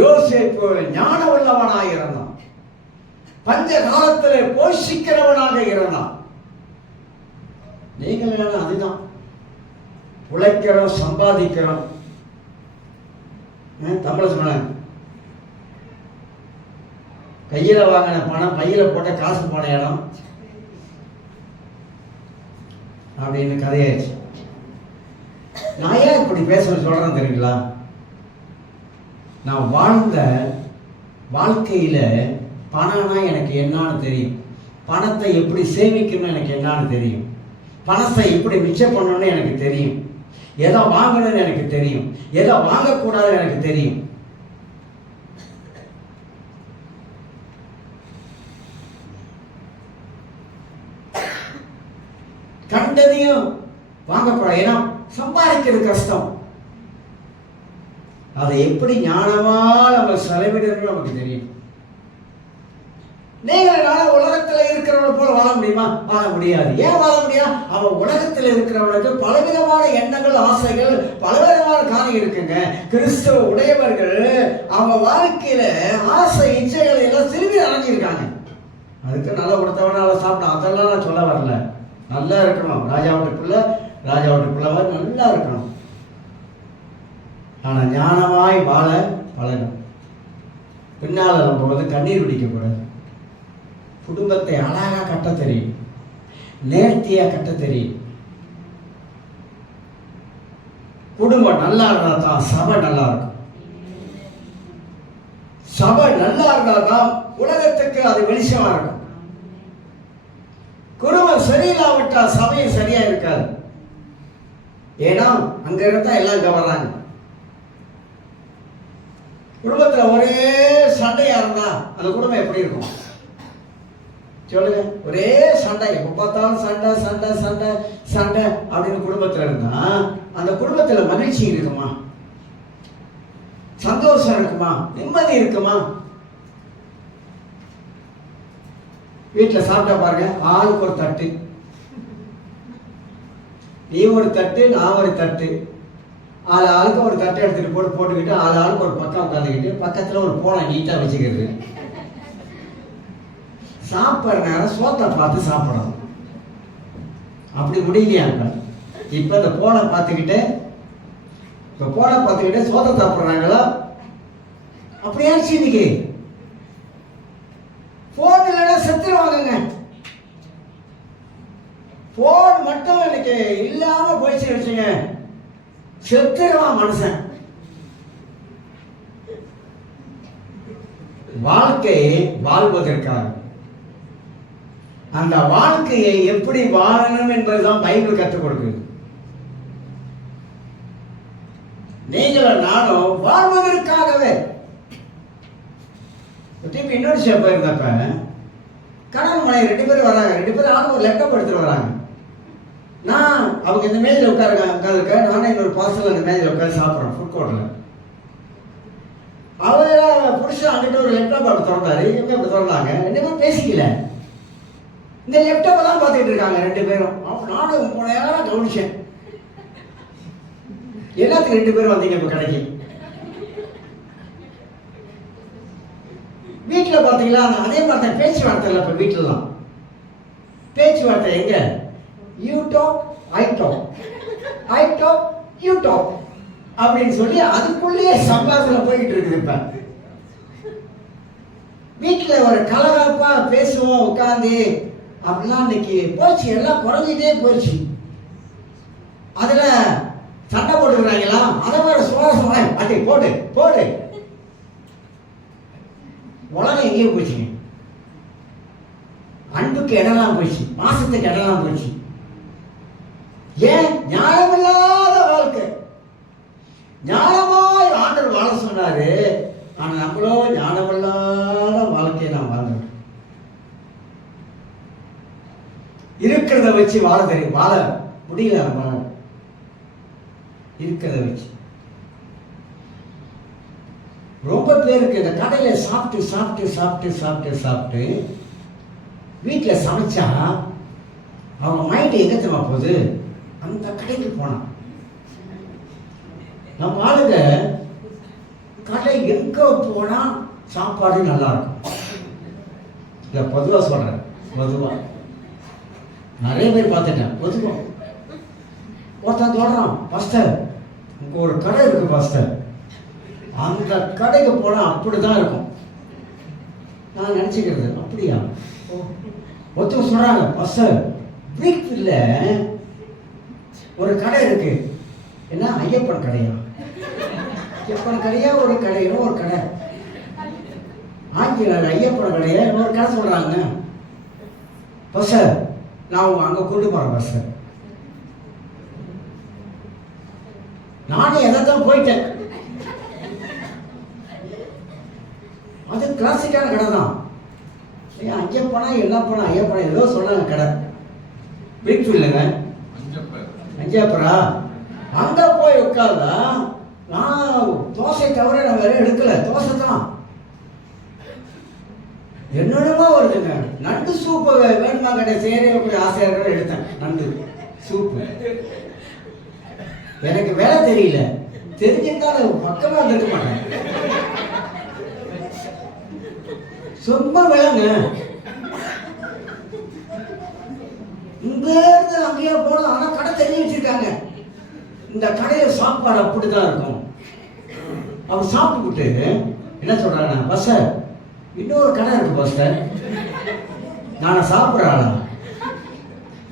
யோசேப்பு ஞானம் உள்ளவனாக இருந்தான். பஞ்ச காலத்தில் போஷிக்கிறவனாக இருந்தான். நீங்கள் அதுதான் உழைக்கிறோம், சம்பாதிக்கிறோம். தமிழ சொன்ன கையில வாங்கின பணம் பையில போட்ட காசு போன இடம் அப்படின்னு கதையாச்சு. நான் ஏன் இப்படி சொல்றேன் தெரியுங்களா? நான் வாழ்ந்த வாழ்க்கையில பணம்னா எனக்கு என்னன்னு தெரியும். பணத்தை எப்படி சேமிக்கணும்னு எனக்கு என்னன்னு தெரியும். பணத்தை எப்படி மிச்சம் பண்ணணும்னு எனக்கு தெரியும். எதை வாங்கணும்னு எனக்கு தெரியும். எதை வாங்கக்கூடாதுன்னு எனக்கு தெரியும். கண்டதையும் வாங்கக்கூடாது. ஏன்னா சம்பாதிக்கிறது கஷ்டம். அதை எப்படி ஞானமா நம்ம செலவிடணும் நமக்கு தெரியும். நீங்கள் உலகத்தில் இருக்கிறவனை போல வாழ முடியுமா? வாழ முடியாது. ஏன் வாழ முடியாது? அவன் உலகத்தில் இருக்கிறவனுக்கு பலவிதமான எண்ணங்கள், ஆசைகள், பலவிதமான காரியம் இருக்குங்க. கிறிஸ்தவ உடையவர்கள் அவங்க வாழ்க்கையில ஆசை இச்சைகள் எல்லாம் திரும்பி அடைஞ்சிருக்காங்க. அதுக்கு நல்லா கொடுத்தவன நல்லா சாப்பிட்டான், அதெல்லாம் நான் சொல்ல வரல. நல்லா இருக்கணும். ராஜாவுடைய பிள்ளை மாதிரி நல்லா இருக்கணும். ஆனா ஞானமாய் வாழ பழகணும். பின்னால நம்ம வந்து கண்ணீர் பிடிக்கக்கூடாது. குடும்பத்தை அழகா கட்ட தெரியும், நேர்த்தியா கட்ட தெரியும். குடும்பம் நல்லா இருந்தா தான் சபை நல்லா இருக்கும். சபை நல்லா இருந்தா தான் உலகத்துக்கு அது வெளிச்சமா இருக்கும். குடும்பம் சரியில்லாவிட்டா சபையும் சரியா இருக்காது. ஏன்னா அங்க இருந்தா எல்லாம் இங்க வர்றாங்க. குடும்பத்துல ஒரே சண்டையா இருந்தா அந்த குடும்பம் எப்படி இருக்கும் சொல்லுங்க? ஒரே சண்டை, எப்ப பார்த்தாலும் சண்டை சண்டை சண்டை சண்டை அப்படின்னு குடும்பத்துல இருந்தா அந்த குடும்பத்துல மகிழ்ச்சி இருக்குமா? சந்தோஷம் இருக்குமா? நிம்மதி இருக்குமா? வீட்டுல சாப்பிட்டா பாருங்க, ஆளுக்கு ஒரு தட்டு. நீ ஒரு தட்டு, நான் ஒரு தட்டு. ஆளுக்கு ஒரு தட்டை எடுத்துகிட்டு போட்டுக்கிட்டு ஆளுக்கு ஒரு பக்கம் உட்காந்துக்கிட்டு பக்கத்தில் ஒரு போனை நீட்டாக வச்சுக்கிறது. சாப்பிட்ற நேரம் சோத்தை பார்த்து சாப்பிடணும். அப்படி முடியலையாங்க. இப்போ இந்த போனை பார்த்துக்கிட்டு சோத்தை சாப்பிட்றாங்களா? அப்படியே இன்னைக்கு போன் இல்லைன்னா செத்துருவாங்க. போன் மட்டும் எனக்கு இல்லாம போயிடுச்சு வச்சுங்க, செத்துருவான் மனுஷன். வாழ்க்கை வாழ்வதற்காக, அந்த வாழ்க்கையை எப்படி வாழணும் என்பதுதான் பைபிள் கற்றுக் கொடுக்குது. நீங்களும் நானும் வாழ்வதற்காகவே. திருப்பி இன்னொரு ஷேப் போயிருந்தப்ப கணவன் மனைவி 2 பேரும் வராங்க. 2 பேரும் ஆளும் ஒரு லேப்டாப் எடுத்துட்டு வராங்க. நான் அவங்க இந்த மேஜில் உட்காருக்க, நானே இன்னொரு பார்சல் அந்த மேஜில் உட்காந்து சாப்பிட்றேன் ஃபுட் கோர்ட்டில். அவர் புருஷன் அங்கிட்ட ஒரு லேப்டாப் அப்படி திறந்தாரு, இவங்க அப்படி திறந்தாங்க. 2 பேரும் பேசிக்கல, இந்த லேப்டாப்பை தான் பார்த்துக்கிட்டு இருக்காங்க 2 பேரும். நானும் ரொம்ப நேரம் கவனிச்சேன், எல்லாத்துக்கு 2 பேரும் வந்தீங்க இப்போ கடைக்கு. வீட்டில் பார்த்தீங்களா அதே மாதிரி தான் பேச்சுவார்த்தை இல்லை. இப்போ வீட்டிலலாம் பேச்சுவார்த்தை எங்க? You talk I talk, I talk you talk அப்படின்னு சொல்லி அதுக்குள்ளேயே சம்பாஷணம் போய்கிட்டு இருக்குது. இப்போ வீட்டில் ஒரு கலகலப்பா பேசுவோம் உட்காந்து அப்படிலாம் இன்னைக்கு போச்சு, எல்லாம் குறைஞ்சிட்டே போச்சு. அதில் சண்டை போட்டுக்கிறாங்களா? அதை வேற சுவாரஸ்யம் அட்டை போடு போடு. உலகம் எங்கேயும் போச்சுங்க. அன்புக்கு இடம்லாம் போச்சு, மாசத்துக்கு இடம்லாம் போச்சு. ஏன்? ஞானமில்லாத வாழ்க்கை. ஞானமாய் ஆண்டவர் வாழ சொன்னாரு, ஆனா நம்மளோ ஞானமில்லாத வாழ்க்கையை நாம் வாழ்ந்தோம். இருக்கிறத வச்சு வாழ தெரியும், வாழ முடியல. நம்ம இருக்கிறத வச்சு ரொம்ப பேருக்கு இந்த கடையில சாப்பிட்டு சாப்பிட்டு சாப்பிட்டு சாப்பிட்டு சாப்பிட்டு வீட்டில் சமைச்சா அவங்க மைண்ட் எங்க தெரியுமா போகுது? அந்த கடைக்கு போனான். நம்ம ஆளுங்க கடை எங்க போனா சாப்பாடு நல்லா இருக்கும். இல்ல பொதுவா சொல்றேன், பொதுவா நிறைய பேர் பார்த்துட்டேன். பொதுவா ஒருத்தன் சொல்றான், பாஸ்டர் இங்க ஒரு கடை இருக்கு பாஸ்டர், அந்த கடைக்கு போனா அப்படிதான் இருக்கும். நான் நினைச்சுக்கிறது அப்படியா? ஒருத்தர் சொல்றாங்க, பாஸ்டர் வீட்டுல ஒரு கடை இருக்கு. என்ன ஐயப்பன் கடையா? ஐயப்பன் கடையா? ஒரு கடையோ ஒரு கடை ஆங்கில ஐயப்பன் கடையா? ஒரு கடை சொல்றாங்க. பாஸ்டர் நான் அங்க கொண்டு போறேன் பாஸ்டர். நானே எதான் போயிட்டேன். அது கிளாசிக்கான கடை தான். அங்கே போனா என்ன போனா ஐயப்பனா ஏதோ சொன்னாங்க கடை. வீட்டு இல்லைங்க, அஞ்சப்பரா. அங்க போய் உட்கார்ந்தா நான் தோசை தவிர நான் வேற எடுக்கல, தோசை தான். என்னென்னமோ வருதுங்க. நண்டு சூப்பு வேணுமா கடை செய்யக்கூடிய ஆசையாக எடுத்தேன். நண்டு சூப்பு எனக்கு வேலை தெரியல, தெரிஞ்சிருந்தாலும் பக்கமா இருக்க மாட்டேன். சும்மா விளங்க இங்க இருந்து அங்கேயே போனோம். ஆனா கடை தெரிஞ்சு வச்சிருக்காங்க. இந்த கடையில சாப்பாடு அப்படிதான் இருக்கும். அவர் சாப்பிட்டு என்ன சொல்றாங்க, பஸ் இன்னொரு கடை இருக்கு பாஸ்டர். நான சாப்பிட்றாளா?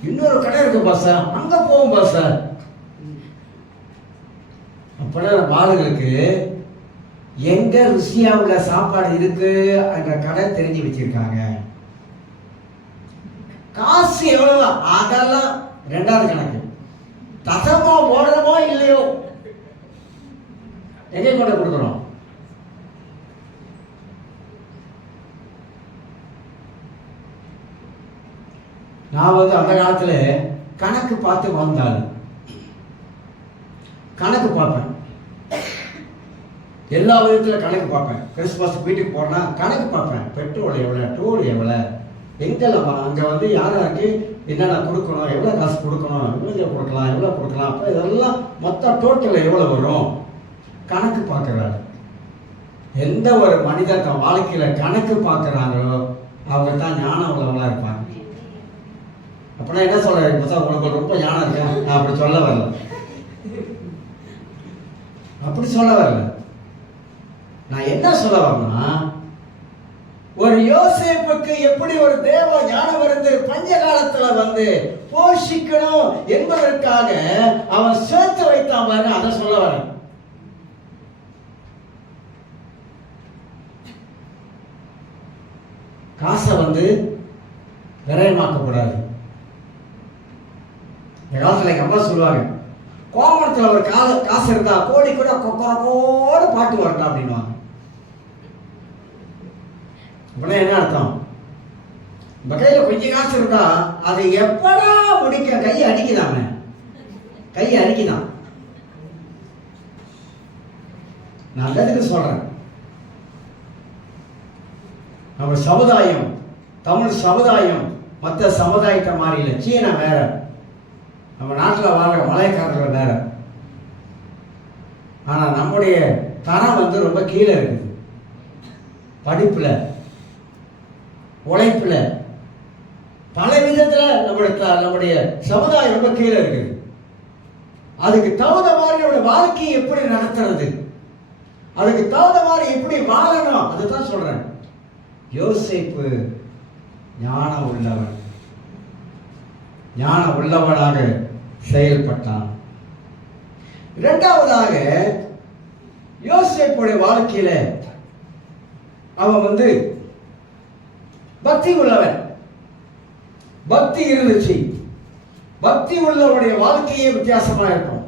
இன்னொரு கடை இருக்கு பாஸ்டர், அங்க போவோம் பாஸ்டர். அப்பதான் ஆளுங்களுக்கு எங்க ருசியா உள்ள சாப்பாடு இருக்கு அந்த கடை தெரிஞ்சு வச்சிருக்காங்க. காசு எவ்வளவு அதெல்லாம் 2வது கணக்கு. தசமோ ஓடுறமோ இல்லையோ எங்கே கொண்டு கொடுக்குறோம். நான் அந்த காலத்துல கணக்கு பார்த்து வாழ்ந்தாலும் கணக்கு பார்ப்பேன். எல்லா விதத்துல கணக்கு பார்ப்பேன். கிறிஸ்துமஸ் வீட்டுக்கு போனா கணக்கு பார்ப்பேன். பெட்ரோல் எவ்வளோ, டோல் எவ்வளோ, எங்கெல்லாம் அங்கே யாராருக்கு என்னென்ன கொடுக்கணும், எவ்வளோ காசு கொடுக்கணும், எவ்வளோ கொடுக்கலாம், எவ்வளோ கொடுக்கலாம். அப்போ இதெல்லாம் மொத்த டோட்டல் எவ்வளவு வரும் கணக்கு பார்க்கிறாரு. எந்த ஒரு மனிதன் தன் வாழ்க்கையில கணக்கு பார்க்கிறாங்களோ அவங்க தான் ஞானம் உள்ளவங்களா இருப்பாங்க. அப்படின்னா என்ன சொல்றாரு, உங்களுக்கு ரொம்ப ஞானம் இருக்கா? நான் அப்படி சொல்ல வரல, அப்படி சொல்ல வரல. நான் என்ன சொல்ல வரேன்னா, ஒரு யோசேப்புக்கு எப்படி ஒரு தேவ ஞானம் இருந்து பஞ்ச காலத்துல வந்து போஷிக்கணும் என்பதற்காக அவன் சேர்த்து வைத்தான் பாருங்க, அதை சொல்ல வரேன். காசை வந்து விரயமாக்கக்கூடாது. இந்த காலத்துல எங்க அம்மா சொல்லுவாங்க, கோமணத்துல ஒரு காசு இருந்தா கோழி கூட கொக்கரக்கோடு பாட்டு வரட்டும் அப்படின்வாங்க. அப்படின்னா என்ன அர்த்தம்? நம்ம கையில கொஞ்சம் காசு இருந்தா அதை எப்படா முடிக்க கையை அடிக்குதாங்க, கையை அடிக்குதான். நான் எதுக்கு சொல்றேன், நம்ம சமுதாயம், தமிழ் சமுதாயம் மற்ற சமுதாயத்தை மாதிரி இல்லை. சீனா வேற, நம்ம நாட்டில் வாழ்ற மலையக்காரர்கள் வேற. ஆனா நம்முடைய தரம் வந்து ரொம்ப கீழே இருக்குது. படிப்புல, உழைப்புல, பல விதத்துல நம்முடைய சமுதாயம் ரொம்ப கீழே இருக்குது. அதுக்கு தகுந்த மாதிரி நம்முடைய வாழ்க்கையை எப்படி நடத்துறது, அதுக்கு தகுந்த மாதிரி எப்படி வாழணும், அதுதான் சொல்றேன். யோசேப்பு ஞானம் உள்ளவன், ஞானம் உள்ளவனாக செயல்பட்டான். இரண்டாவதாக யோசேப்புடைய வாழ்க்கையில அவன் வந்து பக்தி உள்ளவன். பக்தி இருந்துச்சு. பக்தி உள்ளவனுடைய வாழ்க்கையே வித்தியாசமா இருக்கும்.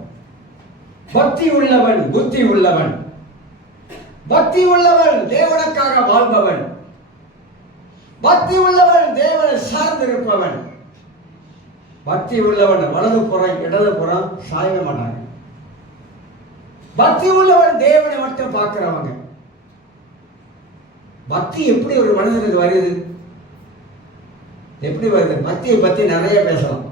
பக்தி உள்ளவன் புத்தி உள்ளவன். பக்தி உள்ளவன் தேவனுக்காக வாழ்பவன். பக்தி உள்ளவன் தேவனை சார்ந்திருப்பவன். பக்தி உள்ளவன் வலது புறம் இடது புறம் சாய மாட்டாங்க. பக்தி உள்ளவன் தேவனை மட்டும் பார்க்கிறவங்க. பக்தி எப்படி ஒரு மனிதனுக்கு வருது, எப்படி வருது? பக்தியை பத்தி நிறைய பேசலாம்.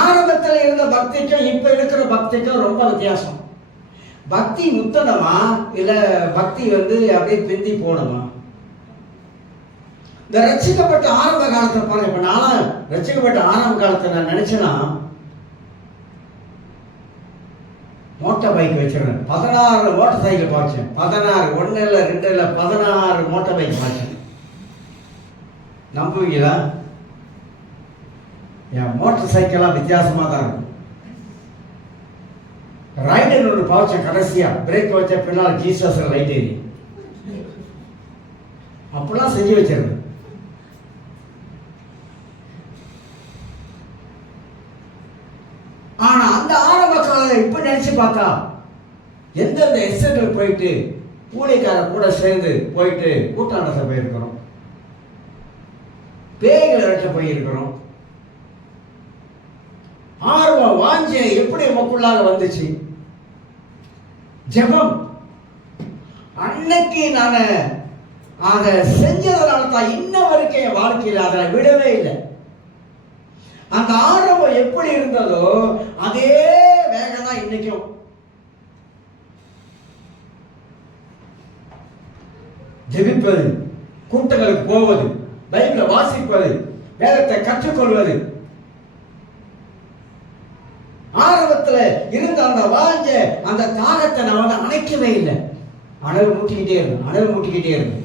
ஆரம்பத்தில் இருந்த பக்திக்கும் இப்ப இருக்கிற பக்திக்கும் ரொம்ப வித்தியாசம். பக்தி முத்தனமா இல்ல பக்தி வந்து அப்படியே பிந்தி போனமா? இந்த ரட்சிக்கப்பட்ட ஆரம்ப காலத்தை பாருங்க. இப்ப நான் ரட்சிக்கப்பட்ட ஆரம்ப காலத்தை நான் நினைச்சேன்னா, மோட்டார் பைக் வச்சிருந்தேன். 16 மோட்டார் சைக்கிள் பார்த்தேன். 16, 1 இல்ல 2 இல்ல 16 மோட்டார் பைக் பார்த்தேன். நம்புவீங்களா? என் மோட்டார் சைக்கிள்லாம் வித்தியாசமா தான் இருக்கும். ரைடர் ஒன்று பார்த்தேன். கடைசியா பிரேக் வச்ச பின்னால் ஜீசஸ் ரைட் ஏறி அப்படிலாம் செஞ்சு வச்சிருந்தேன். ஆனா அந்த ஆரம்ப காலம் இப்ப நினைச்சு பார்த்தா, எந்தெந்த எஸ்டேட்டில் போயிட்டு கூலிக்கார கூட சேர்ந்து போயிட்டு கூட்டாண்டத்தை போயிருக்கிறோம், பேய்களை வெட்ட போயிருக்கிறோம். ஆர்வம் வாஞ்ச எப்படி நமக்குள்ளாக வந்துச்சு? ஜெபம். அன்னைக்கு நான் அதை செஞ்சதுனால தான் இன்ன வரைக்கும் என் வாழ்க்கையில் அதை விடவே இல்லை. அந்த ஆரம்பம் எப்படி இருந்ததோ அதே வேகம் தான் இன்னைக்கும். ஜெபிப்பது, கூட்டங்களுக்கு போவது, பைபிளை வாசிப்பது, வேதத்தை கற்றுக்கொள்வது, ஆரம்பத்துல இருந்த அந்த வாழ்ஞ்ச அந்த தாகத்தை நான் வந்து அணைக்கவே இல்லை. அனல் மூட்டிக்கிட்டே இருந்தேன், அனல் மூட்டிக்கிட்டே இருந்தேன்.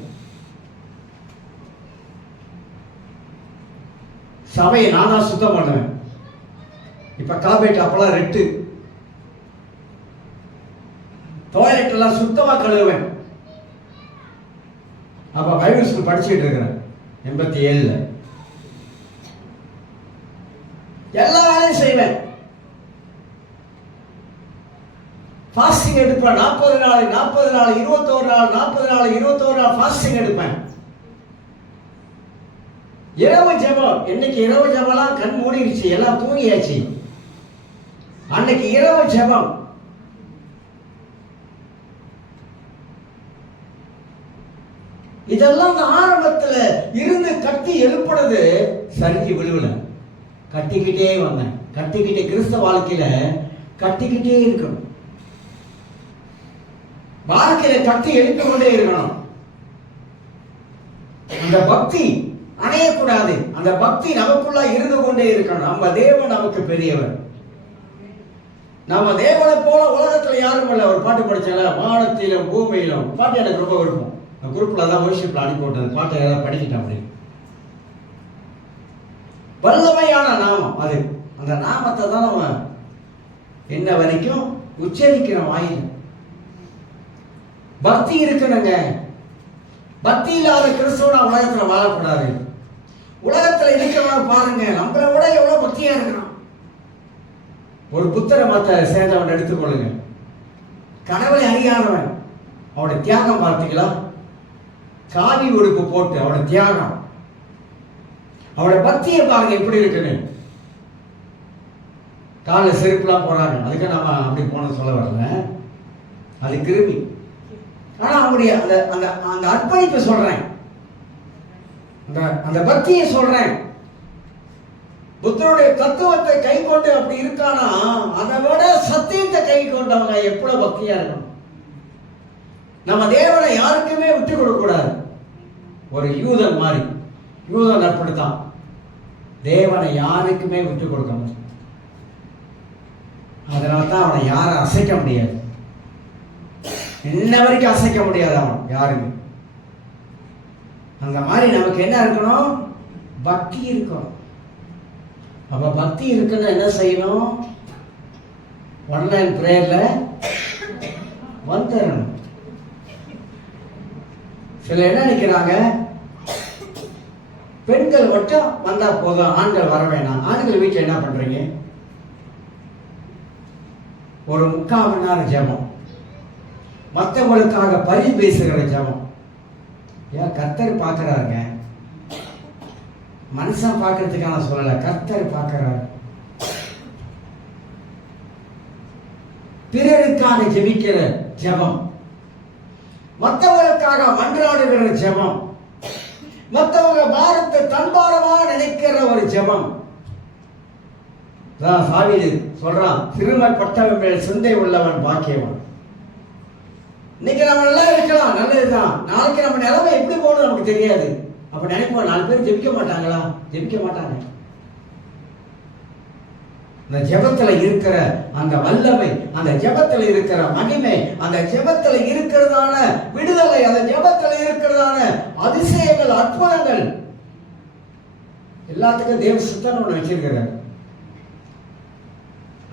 சபையை நானா சுத்தம் பண்ணுவேன். இப்ப காபேட் அப்பெல்லாம் ரெட்டு. டாய்லெட் எல்லாம் சுத்தமா கழுவுவேன். அப்ப பைபிள் ஸ்கூல் படிச்சுட்டு இருக்கிறேன் 87ல. எல்லா வேலையும் செய்வேன். ஃபாஸ்டிங் எடுப்பேன். 40 நாள் 21 நாள் 21 நாள் ஃபாஸ்டிங் எடுப்பேன். இரவு ஜெபம். இன்னைக்கு இரவு ஜெபம்லாம் கண் மூடிடுச்சு, எல்லாம் தூங்கியாச்சு. அன்னைக்கு இரவு ஜெபம். இதெல்லாம் ஆரம்பத்துல இருந்து கட்டி எழுப்புறது சரிக்கு விழுவல, கட்டிக்கிட்டே வந்தேன். கட்டிக்கிட்டே கிறிஸ்தவ வாழ்க்கையில கட்டிக்கிட்டே இருக்கணும். வாழ்க்கையில கட்டி எழுப்பிக் கொண்டே இருக்கணும். அந்த பக்தி அணையக்கூடாது. அந்த பக்தி நமக்குள்ள இருந்து கொண்டே இருக்கணும். நம்ம தேவன் நமக்கு பெரியவர். நம்ம தேவனை போல உலகத்துல யாரும் இல்லை. ஒரு பாட்டு படிச்சால, வானத்திலும் பூமியிலும். பாட்டு எனக்கு ரொம்ப விருப்பம். குரூப்ல தான் ஒர்ஷிப்ல அனுப்பி விட்டது. பாட்டை ஏதாவது படிக்கிட்டேன். அப்படி வல்லமையான நாமம் அது. அந்த நாமத்தை தான் நம்ம என்ன வரைக்கும் உச்சரிக்கிறோம் வாயில். பக்தி இருக்கணுங்க. பக்தி இல்லாத கிறிஸ்தவனா உலகத்துல வாழக்கூடாது. உலகத்துல இருக்கிறவங்க பாருங்க, நம்மளை விட எவ்வளவு பக்தியா இருக்கிறான். ஒரு புத்தர மத்த சேர்ந்தவன் எடுத்துக்கொள்ளுங்க. கடவுளை அறியாதவன், அவனுடைய தியாகம் பார்த்தீங்களா? காவி உடுப்பு போட்டு அவனுடைய தியாகம், அவனுடைய பக்தியை பாருங்க எப்படி இருக்குன்னு. காலில் செருப்புலாம் போறாங்க. அதுக்கு நம்ம அப்படி போன சொல்ல வரல, அது கிருமி. ஆனா அவனுடைய அந்த அந்த அந்த அர்ப்பணிப்பை சொல்றேன், அந்த பக்தியை சொல்றேன். புத்தருடைய தத்துவத்தை கை கொண்டு அப்படி இருக்கானா, அதை விட சத்தியத்தை கை கொண்டவங்க எவ்வளவு பக்தியா இருக்கணும். நம்ம தேவனை யாருக்குமே விட்டு கொடுக்க கூடாது. ஒரு யூதன் மாதிரி, யூதன் அப்படித்தான், தேவனை யாருக்குமே விட்டு கொடுக்க முடியும். அதனால தான் அவனை யாரும் அசைக்க முடியாது. இன்ன வரைக்கும் அசைக்க முடியாது அவன் யாருமே. அந்த மாதிரி நமக்கு என்ன இருக்கணும்? பக்தி இருக்கணும். அப்ப பக்தி இருக்குன்னு என்ன செய்யணும்? ஆன்லைன் பிரேயர்ல வந்துடணும். சில என்ன நினைக்கிறாங்க, பெண்கள் மட்டும் வந்தா போதும், ஆண்கள் வர வேணாம். ஆண்கள் வீட்டில் என்ன பண்றீங்க? ஒரு 3/4 மணி நேரம் ஜெபம், மற்றவங்களுக்காக பரி பேசுகிற ஜெபம். ஏன் கர்த்தர் பார்க்கிறாருங்க, மனுஷன் பார்க்கறதுக்கான சொல்லல, கர்த்தர் பார்க்கிறாரு. பிறருக்காக ஜெபிக்கிற ஜெபம், மற்றவங்களுக்காக மன்றாடுகிற ஜெபம், மற்றவங்க பாரத்தை தன்பாரமா நினைக்கிற ஒரு ஜெபம். சாவி சொல்றான், சிறுமைப்பட்டவன் மேல் சிந்தை உள்ளவன் பாக்கியவன். இன்னைக்கு நம்ம நல்லா இருக்கலாம், நல்லதுதான். நாளைக்கு நம்ம நிலைமை எப்படி போகணும் நமக்கு தெரியாது. அப்ப நினைப்போம், 4 பேர் ஜெபிக்க மாட்டாங்களா? ஜெபிக்க மாட்டாங்க. அந்த ஜெபத்துல இருக்கிற அந்த வல்லமை, அந்த ஜெபத்துல இருக்கிற மகிமை, அந்த ஜெபத்துல இருக்கிறதான விடுதலை, அந்த ஜெபத்துல இருக்கிறதான அதிசயங்கள், அற்புதங்கள், எல்லாத்துக்கும் தேவ சுத்தம் ஒண்ணு வச்சிருக்கிறார்.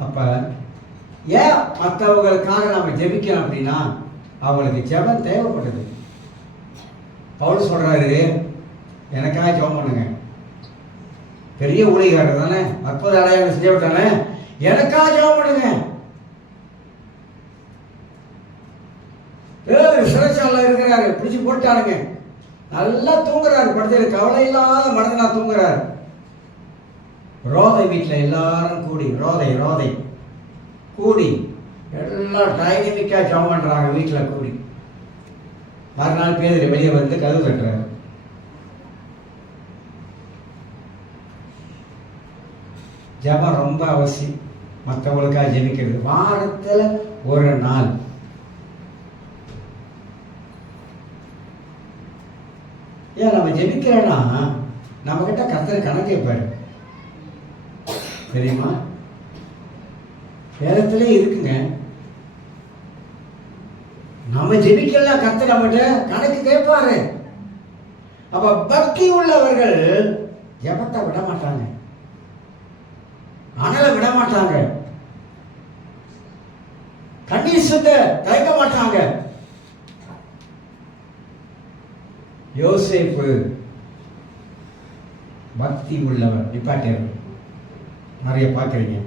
அப்ப ஏன் மற்றவங்களுக்காக நாம ஜெபிக்கிறோம் அப்படின்னா, அவங்களுக்கு ஜெபம் தேவைப்படுது. பவுல் சொல்றாரு, எனக்காக ஜெபம் பண்ணுங்க. பெரிய ஊழியக்காரர் தானே, அற்புத அடையாளம் செஞ்சு விட்டானே, எனக்காக ஜெபம் பண்ணுங்க. சிறைச்சாலை இருக்கிறாரு, பிடிச்சு போட்டானுங்க, நல்லா தூங்குறாரு, படுத்து கவலை இல்லாத மனதனா தூங்குறாரு. ரோதை வீட்டில் எல்லாரும் கூடி, ரோதை கூடி எல்லாம் டைனமிக்கா ஜெபம் பண்றாங்க. வீட்டில் கூடி மறுநாள் பேர் வெளியே வந்து கதவு தட்டுறாரு. ஜெபம் ரொம்ப அவசியம். மற்றவங்களுக்காக ஜெபிக்கிறது வாரத்தில் ஒரு நாள். ஏன் நம்ம ஜெபிக்கிறோன்னா நம்ம கிட்ட கர்த்தர் கணக்கு கேட்பாரு தெரியுமா? வேதத்திலே இருக்குங்க. நம்ம ஜெபிக்கலாம், கர்த்தர் நம்மகிட்ட கணக்கு கேட்பாரு. அப்ப பக்தி உள்ளவர்கள் ஜெபத்தை விட மாட்டாங்க, அனலை விட மாட்டாங்க, கண்ணீர் சுத்த தயக்க மாட்டாங்க. யோசேப்பு பக்தி உள்ளவன். நிப்பாட்டியர் நிறைய பார்க்கிறீங்க,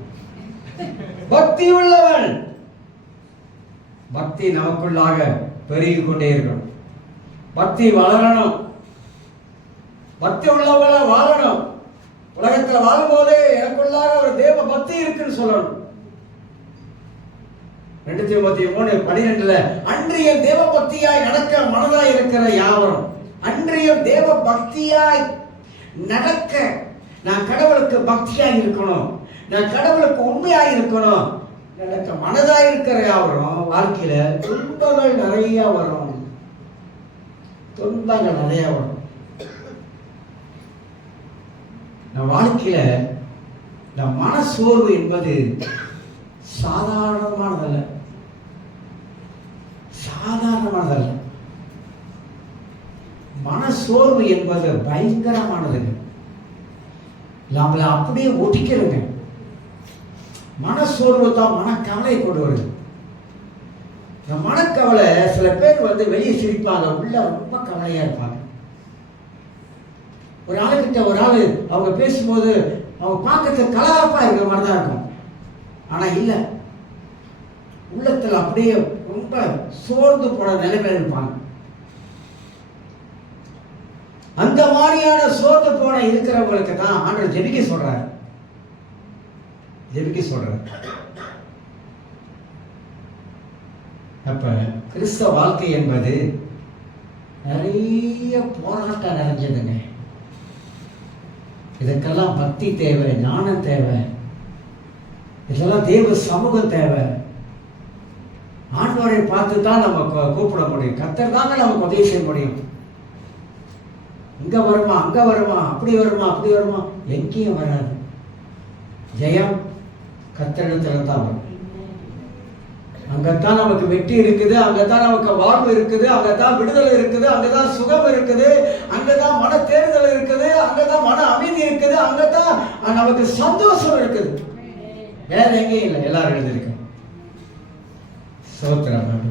பக்தி உள்ளவன். பக்தி நமக்குள்ளாக பெருகி கொண்டே இருக்கணும். பக்தி வளரணும். பக்தி உள்ளவங்கள வாழணும். உலகத்தில் வாழும்போதே எனக்குள்ளாக ஒரு தேவ பக்தி இருக்குன்னு சொல்லணும். 2 தீமோத்தேயு 3:12 அன்றிய தேவ பக்தியாய் நடக்க மனதாய் இருக்கிற யாவரும். அன்றிய தேவ பக்தியாய் நடக்க, நான் கடவுளுக்கு பக்தியாய் இருக்கணும், நான் கடவுளுக்கு உண்மையாக இருக்கணும். எனக்கு மனதாக இருக்கிற யாவரும் வாழ்க்கையில துன்பங்கள் நிறைய வரும். துன்பங்கள் நிறைய வரும். நம் வாழ்க்கையில இந்த மனசோர்வு என்பது சாதாரணமானதல்ல. சாதாரணமானதல்ல. மனசோர்வு என்பது பயங்கரமானதுங்க. நம்மளை அப்படியே ஒட்டிக்கிறோங்க. மனசோர்வு தான் மனக்கவலை கொண்டு வருது. இந்த மனக்கவலை சில பேர் வெளியே சிரிப்பாங்க, உள்ள ரொம்ப கவலையா இருப்பாங்க. ஒரு ஆளுகிட்ட ஒரு ஆளு அவங்க பேசும்போது அவங்க பார்க்கறதுக்கு கலகலப்பா இருக்கிற மாதிரி தான் இருக்கும். ஆனா இல்ல, உள்ளத்துல அப்படியே ரொம்ப சோர்ந்து போன நிலைமையில இருப்பாங்க. அந்த மாதிரியான சோர்ந்து போன இருக்கிறவங்களுக்கு தான் ஆண்டவர் ஜெபிக்க சொல்றாரு. ஜெபிக்க சொல்றாரு. அப்ப கிறிஸ்தவ வாழ்க்கை என்பது நிறைய போராட்டம் நிறைஞ்சதுங்க. இதற்கெல்லாம் பக்தி தேவை, ஞானம் தேவை, இதெல்லாம் தேவ சமூகம் தேவை. ஆண்டவரை பார்த்து தான் நம்ம கூப்பிட முடியும். கர்த்தர் தாங்க நமக்கு உதவி செய்ய முடியும். இங்க வருமா, அங்க வருமா, அப்படி வருமா, அப்படி வருமா, எங்கேயும் வராது. ஜெயம் கர்த்தரிடத்துல தான் வரும். அங்கத்தான் நமக்கு வெற்றி இருக்குது, அங்கத்தான் நமக்கு வாழ்வு இருக்குது, அங்கத்தான் விடுதலை இருக்குது, அங்கதான் சுகம் இருக்குது, அங்கதான் மன தேர்தல் இருக்குது, அங்கதான் மன அமைதி இருக்குது, அங்கதான் நமக்கு சந்தோஷம் இருக்குது. வேற எங்கேயும் இல்லை. எல்லாரும் எழுதியிருக்கோம். சோத்திரம்.